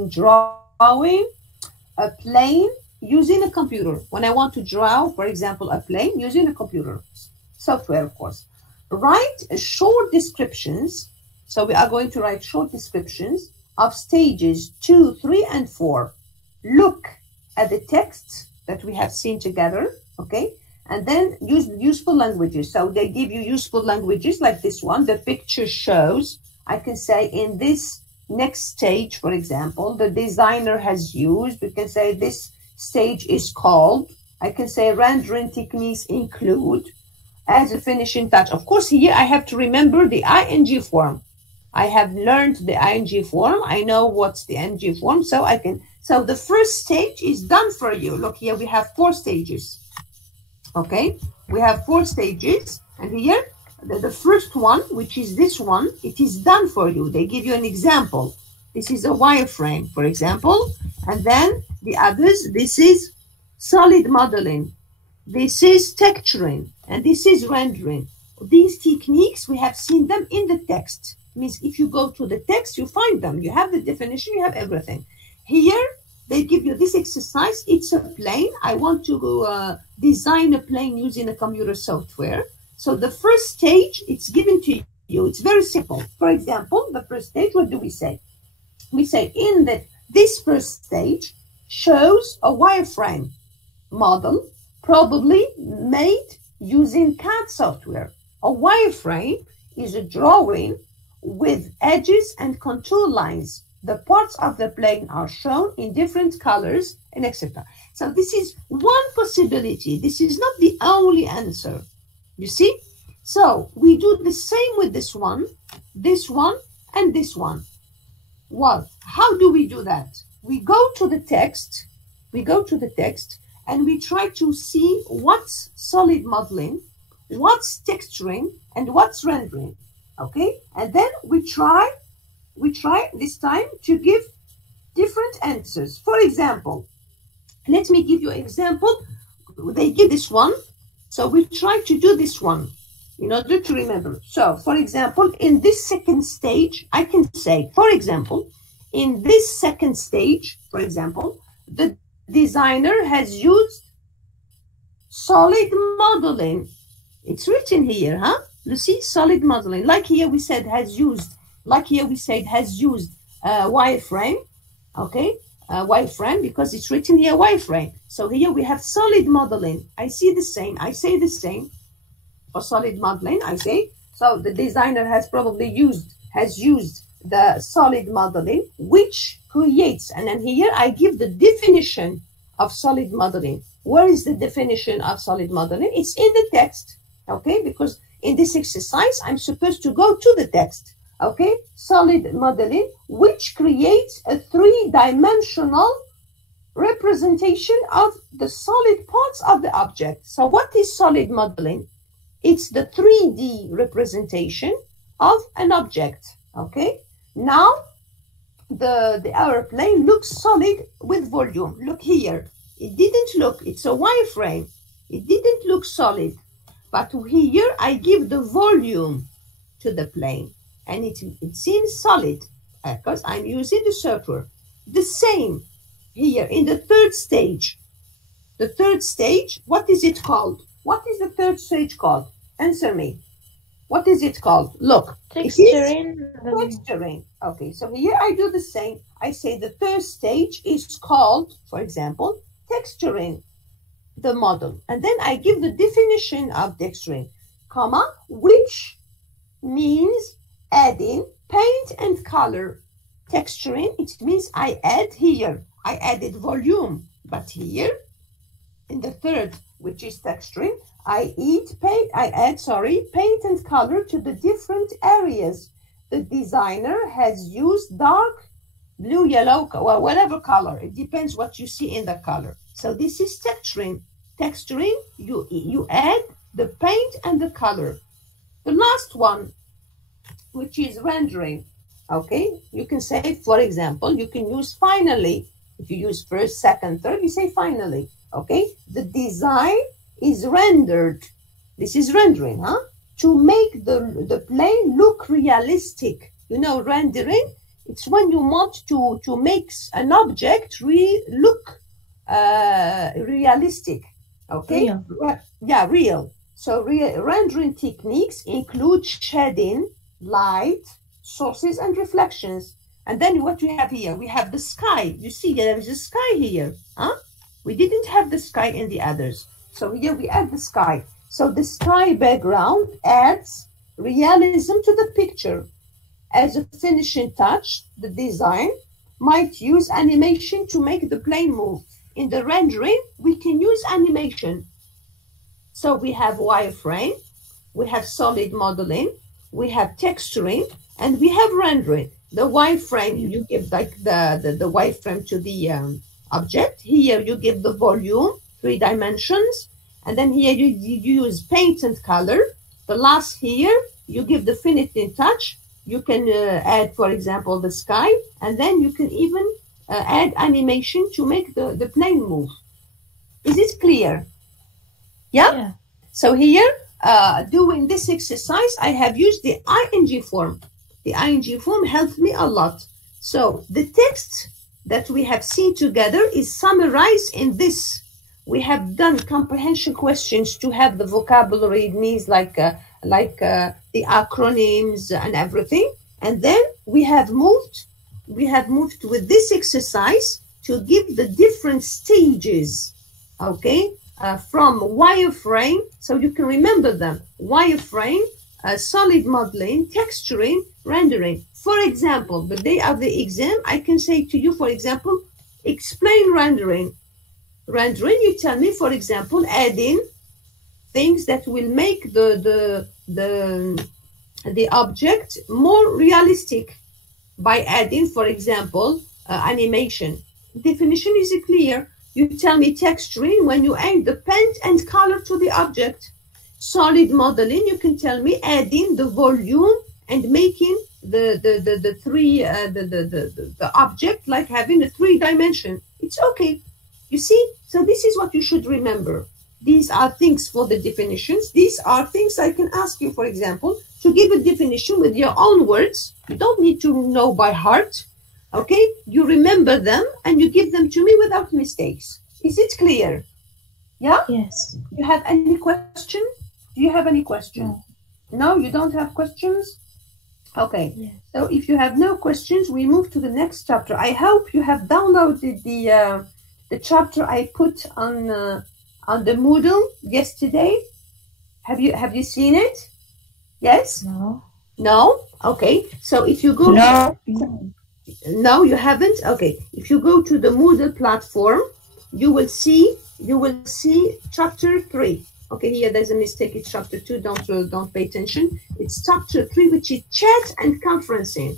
drawing a plane using a computer. When I want to draw, for example, a plane using a computer software, of course. Write short descriptions. So we are going to write short descriptions of stages 2, 3, and 4. Look at the text that we have seen together, okay? And then use useful languages. So they give you useful languages like this one. The picture shows, I can say in this next stage, for example, the designer has used, we can say this stage is called, I can say rendering techniques include as a finishing touch. Of course, here I have to remember the ing form. I have learned the ing form. I know what's the ing form, so I can, so the first stage is done for you. Look here, we have 4 stages. Okay, we have 4 stages, and here the first one, which is this one, it is done for you. They give you an example. This is a wireframe, for example, and then the others, this is solid modeling, this is texturing, and this is rendering. These techniques, we have seen them in the text. It means if you go to the text, you find them. You have the definition, you have everything. Here, they give you this exercise. It's a plane. I want to design a plane using a computer software. So the first stage, it's given to you. It's very simple. For example, the first stage, what do we say? We say in this first stage shows a wireframe model, probably made using CAD software. A wireframe is a drawing with edges and contour lines. The parts of the plane are shown in different colors and etc. So this is one possibility. This is not the only answer. You see? So we do the same with this one, and this one. Well, how do we do that? We go to the text, and we try to see what's solid modeling, what's texturing, and what's rendering. Okay? And then we try this time to give different answers. For example, let me give you an example. They give this one, so we try to do this one in order to remember. So, for example, in this second stage, I can say, for example, in this second stage, for example, the designer has used solid modeling. It's written here, huh? You see, solid modeling. Like here we said has used wireframe, okay? Wireframe, because it's written here wireframe. So here we have solid modeling. I say the same for solid modeling, I say. So the designer has probably used the solid modeling, which creates, and then here I give the definition of solid modeling. Where is the definition of solid modeling? It's in the text, okay? Because in this exercise, I'm supposed to go to the text. Okay, solid modeling, which creates a three-dimensional representation of the solid parts of the object. So what is solid modeling? It's the 3D representation of an object. Okay, now the airplane looks solid with volume. Look here, it didn't look, it's a wireframe, it didn't look solid, but here I give the volume to the plane and it seems solid because I'm using the software. The same here in the third stage. The third stage, what is it called? What is the third stage called? Answer me. What is it called? Look. Texturing. Texturing. Okay, so here I do the same. I say the third stage is called, for example, texturing the model. And then I give the definition of texturing, comma, which means adding paint and color. Texturing, it means I add here. I added volume, but here in the third, which is texturing, I add paint and color to the different areas. The designer has used dark blue, yellow, well, whatever color. It depends what you see in the color. So this is texturing. Texturing, you add the paint and the color. The last one, which is rendering. Okay, you can say, for example, you can use finally. If you use first, second, third, you say finally. Okay, the design is rendered. This is rendering, huh? To make the plane look realistic. You know, rendering, it's when you want to make an object look realistic. Okay, yeah, real. So rendering techniques include shading, light, sources, and reflections. And then what we have here, we have the sky. You see, there is a sky here, huh? We didn't have the sky in the others. So here we add the sky. So the sky background adds realism to the picture. As a finishing touch, the design might use animation to make the plane move. In the rendering, we can use animation. So we have wireframe, we have solid modeling, we have texturing, and we have rendering. The wireframe, you give like the wireframe to the object. Here you give the volume, 3 dimensions, and then here you use paint and color. The last here, you give the finishing touch. You can add, for example, the sky, and then you can even add animation to make the plane move. Is it clear? Yeah? So here, doing this exercise, I have used the ing form. The ing form helped me a lot. So the text that we have seen together is summarized in this. We have done comprehension questions to have the vocabulary. It means like the acronyms and everything. And then we have moved with this exercise to give the different stages, okay, from wireframe, so you can remember them. Wireframe, solid modeling, texturing, rendering. For example, the day of the exam, I can say to you, for example, explain rendering. Rendering, you tell me, for example, adding things that will make the object more realistic by adding, for example, animation. Definition is clear. You tell me texturing when you add the paint and color to the object. Solid modeling, you can tell me adding the volume and making the object like having a 3 dimension. It's okay. You see, so this is what you should remember. These are things for the definitions. These are things I can ask you, for example, to give a definition with your own words. You don't need to know by heart. Okay, you remember them and you give them to me without mistakes. Is it clear? Yeah? Yes. You have any question? Do you have any question? No, you don't have questions? Okay. Yes. So if you have no questions, we move to the next chapter. I hope you have downloaded the chapter I put on the Moodle yesterday. Have you seen it? Yes? No. No? Okay. So if you go No, you haven't? Okay. If you go to the Moodle platform, you will see chapter 3. Okay, here there's a mistake. It's chapter 2. Don't pay attention. It's chapter 3, which is chat and conferencing.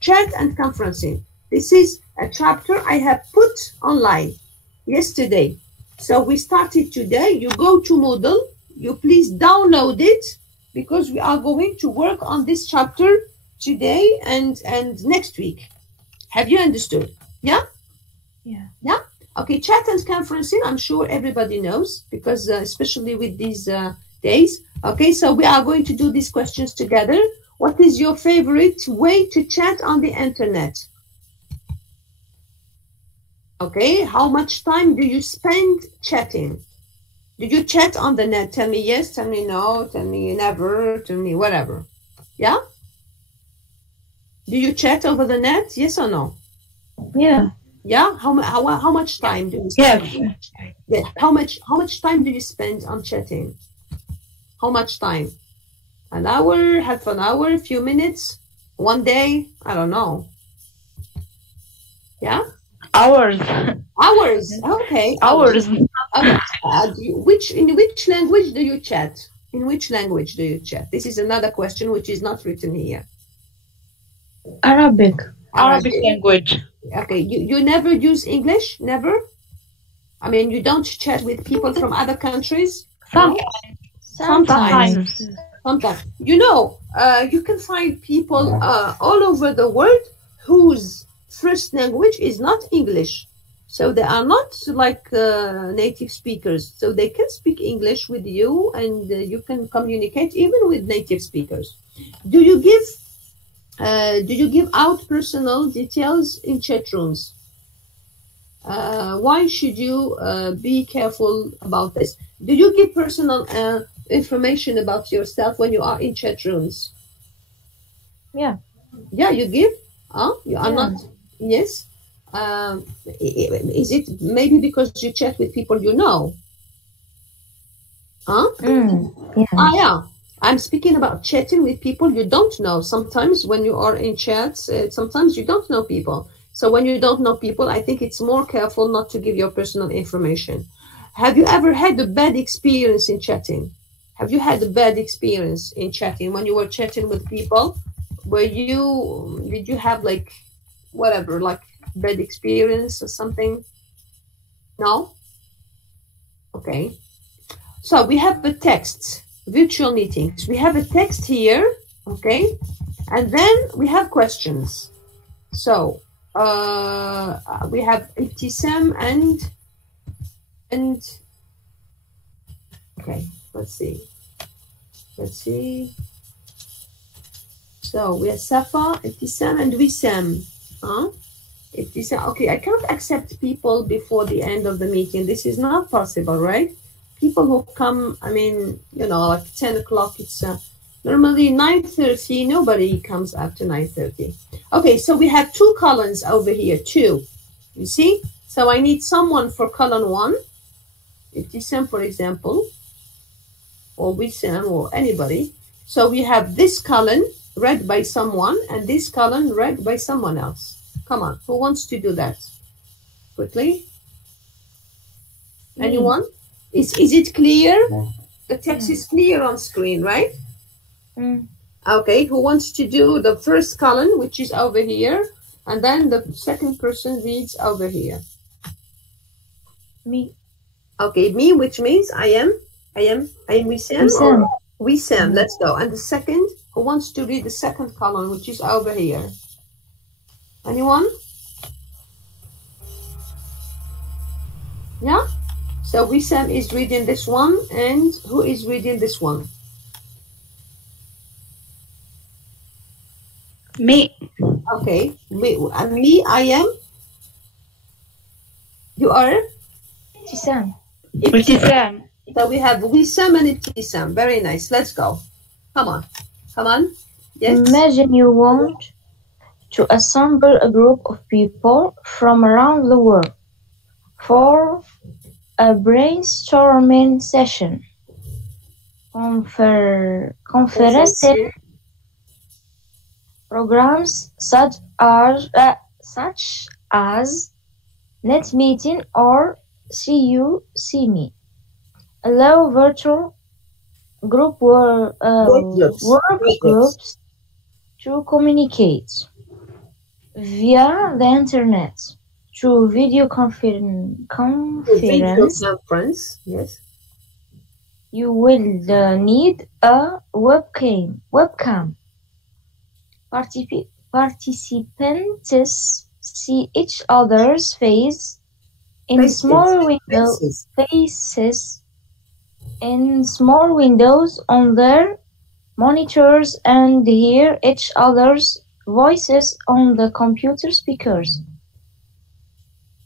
Chat and conferencing. This is a chapter I have put online yesterday. So we started today. You go to Moodle. You please download it because we are going to work on this chapter today and next week. Have you understood? Yeah? Yeah. Yeah? Okay, chat and conferencing, I'm sure everybody knows because especially with these days. Okay, so we are going to do these questions together. What is your favorite way to chat on the internet? Okay, how much time do you spend chatting? Did you chat on the net? Tell me yes, tell me no, tell me never, tell me whatever. Yeah? Do you chat over the net? Yes or no? Yeah. Yeah? How much time do you spend? Yes. Yeah. How much time do you spend on chatting? How much time? An hour, half an hour, a few minutes, one day? I don't know. Yeah? Hours. Hours. Okay. Hours. In which language do you chat? In which language do you chat? This is another question which is not written here. Arabic. Arabic language. Okay. You never use English? Never? I mean, you don't chat with people from other countries? Sometimes. Sometimes. You know, you can find people all over the world whose first language is not English. So they are not like native speakers. So they can speak English with you and you can communicate even with native speakers. Do you give out personal details in chat rooms? Why should you be careful about this? Do you give personal information about yourself when you are in chat rooms? Yeah. Yeah, you give? You are not? Yes. Is it maybe because you chat with people you know? Yeah. Yeah. I'm speaking about chatting with people you don't know. Sometimes when you are in chats, sometimes you don't know people. So when you don't know people, I think it's more careful not to give your personal information. Have you ever had a bad experience in chatting? Have you had a bad experience in chatting when you were chatting with people? Did you have like whatever, like bad experience or something? No? Okay. So we have the text, virtual meetings. We have a text here, okay? And then we have questions. So we have Ibtisam and okay, let's see. So we have Safa, Ibtisam, and Wissam. Ibtisam. Okay, I can't accept people before the end of the meeting. This is not possible, right? People who come, I mean, you know, like 10 o'clock, it's normally 9:30. Nobody comes after 9:30. Okay, so we have two columns over here, two. You see? So I need someone for column 1. Ibtisam, for example, or Wissam, or anybody. So we have this column read by someone and this column read by someone else. Come on, who wants to do that? Quickly. Anyone? Is it clear? The text is clear on screen, right? Okay, who wants to do the first column, which is over here, and then the second person reads over here? Me. Okay, me, which means I am Wissam. Wissam. Wissam, let's go. And the second, who wants to read the second column, which is over here? Anyone? Yeah? So Wissam is reading this one, and who is reading this one? Me. Okay, me, I am. You are? Ibtisam. Ibtisam. So we have Wissam and Ibtisam. Very nice. Let's go. Come on. Yes. Imagine you want to assemble a group of people from around the world for a brainstorming session. Conference programs such as Net Meeting or See You, See Me. Allow virtual group work Groups. groups to communicate via the internet through video Video conference. conference. Yes. You will need a webcam. Participants see each other's face in small faces in small windows on their monitors and hear each other's voices on the computer speakers.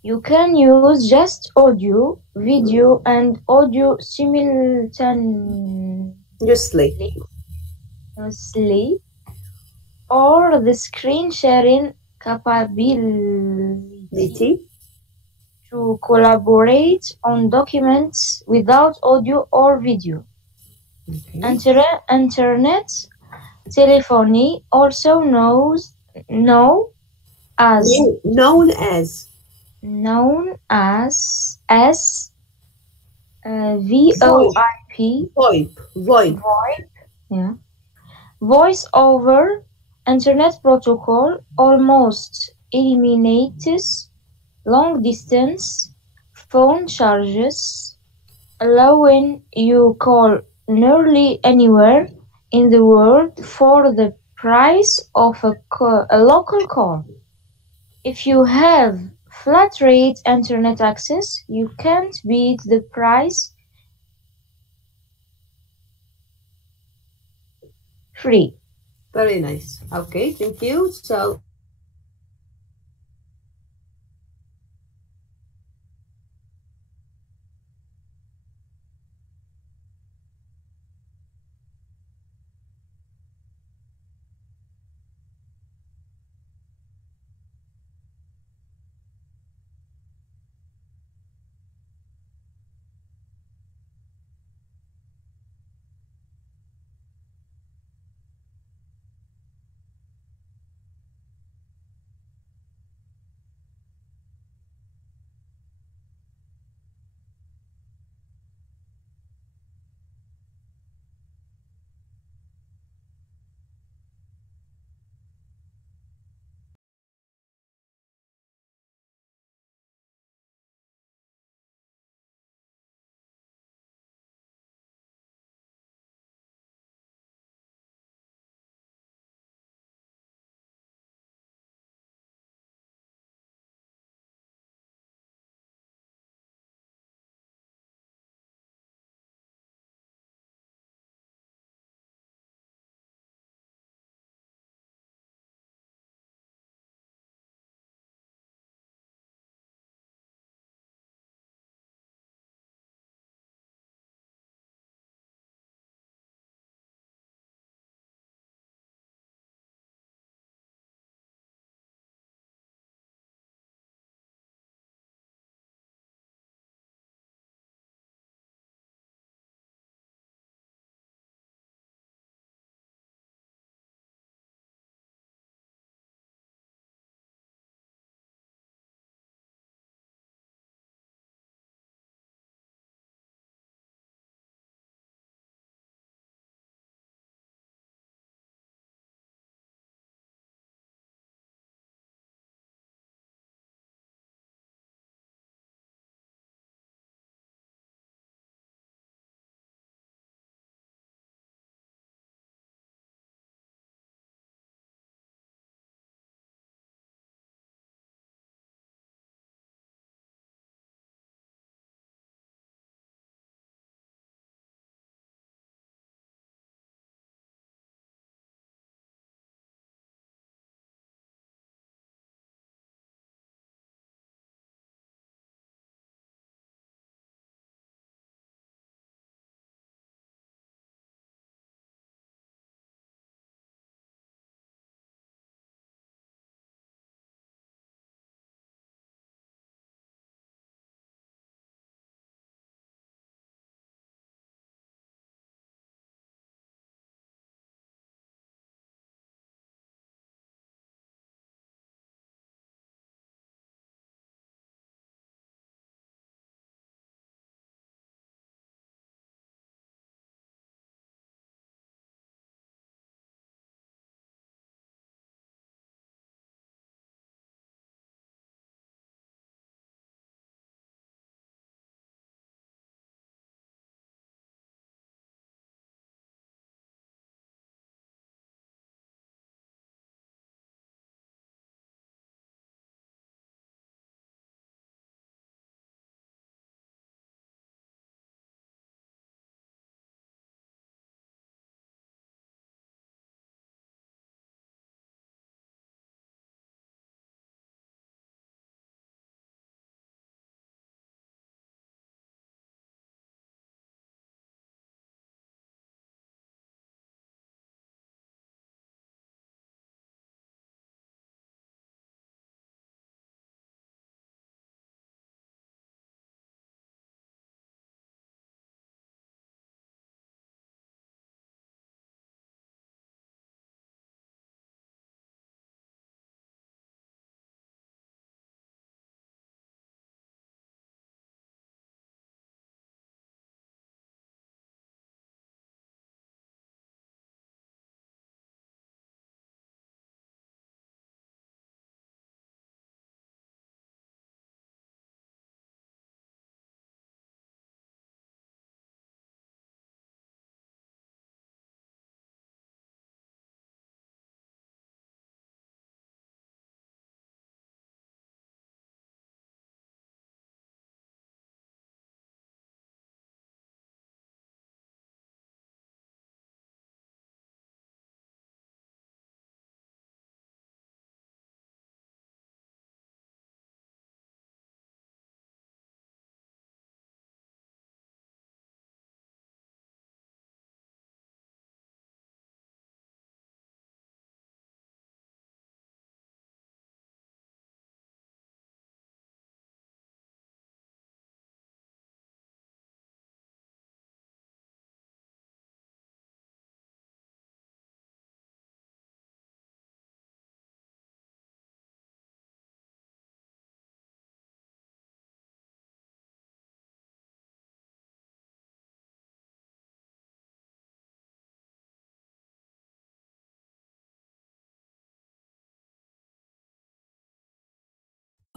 You can use just audio, video, and audio simultaneously, or the screen sharing capability to collaborate on documents without audio or video. Okay. Internet telephony, also known as VoIP, yeah, Voice over Internet Protocol, almost eliminates long-distance phone charges, allowing you call nearly anywhere in the world for the price of a local call. If you have flat-rate internet access, you can't beat the price. Free. Very nice. Okay, thank you. So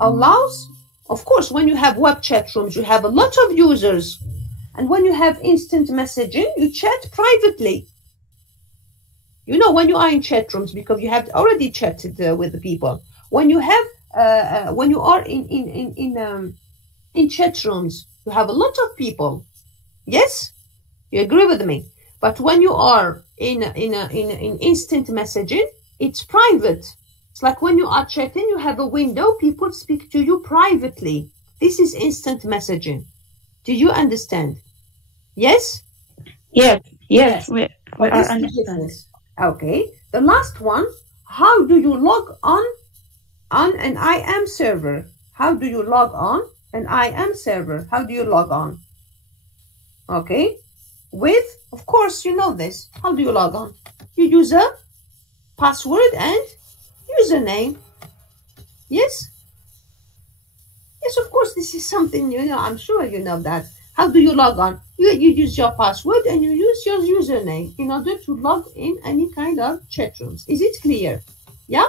allows, of course, when you have web chat rooms, you have a lot of users. And when you have instant messaging, you chat privately. You know, when you are in chat rooms, because you have already chatted with the people. When you have, when you are in chat rooms, you have a lot of people. Yes, you agree with me. But when you are in instant messaging, it's private. It's like when you are chatting, you have a window. People speak to you privately. This is instant messaging. Do you understand? Yes. Yes. We But are this is the understand. difference. Okay. The last one. How do you log on an IM server? How do you log on an IM server? How do you log on? Okay. With, of course, you know this. How do you log on? You use a password and username. Yes. Yes, of course, this is something, you know, I'm sure you know that. How do you log on? You use your password and you use your username in order to log in any kind of chat rooms. Is it clear? Yeah?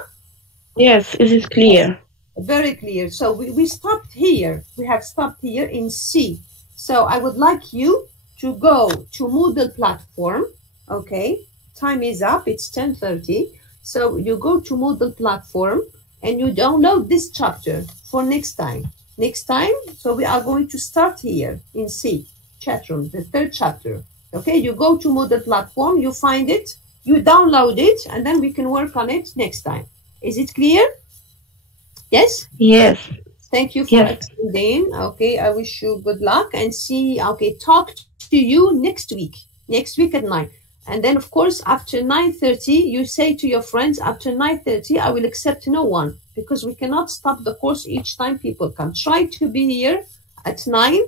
Yes, it is clear. Very clear. So we stopped here. We have stopped here in C. So I would like you to go to Moodle platform. Okay. Time is up. It's 10:30. So you go to Moodle platform and you download this chapter for next time. Next time, so we are going to start here in C, chat room, the third chapter. Okay, you go to Moodle platform, you find it, you download it, and then we can work on it next time. Is it clear? Yes? Yes. Thank you for attending. Okay, I wish you good luck and see, okay, talk to you next week at 9. And then, of course, after 9:30, you say to your friends, after 9:30, I will accept no one, because we cannot stop the course each time people come. Try to be here at 9,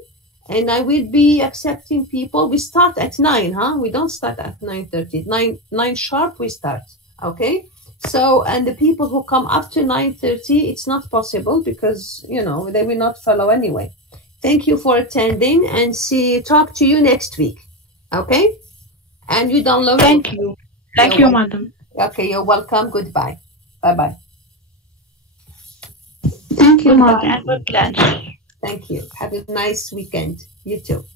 and I will be accepting people. We start at 9, huh? We don't start at 9:30. 9 sharp, we start, okay? So, and the people who come after 9:30, it's not possible because, you know, they will not follow anyway. Thank you for attending and talk to you next week, okay? And you download. Thank you. Thank you, madam. Okay, you're welcome. Goodbye. Bye-bye. Thank you, Goodbye Madam. and good lunch. Thank you. Have a nice weekend. You too.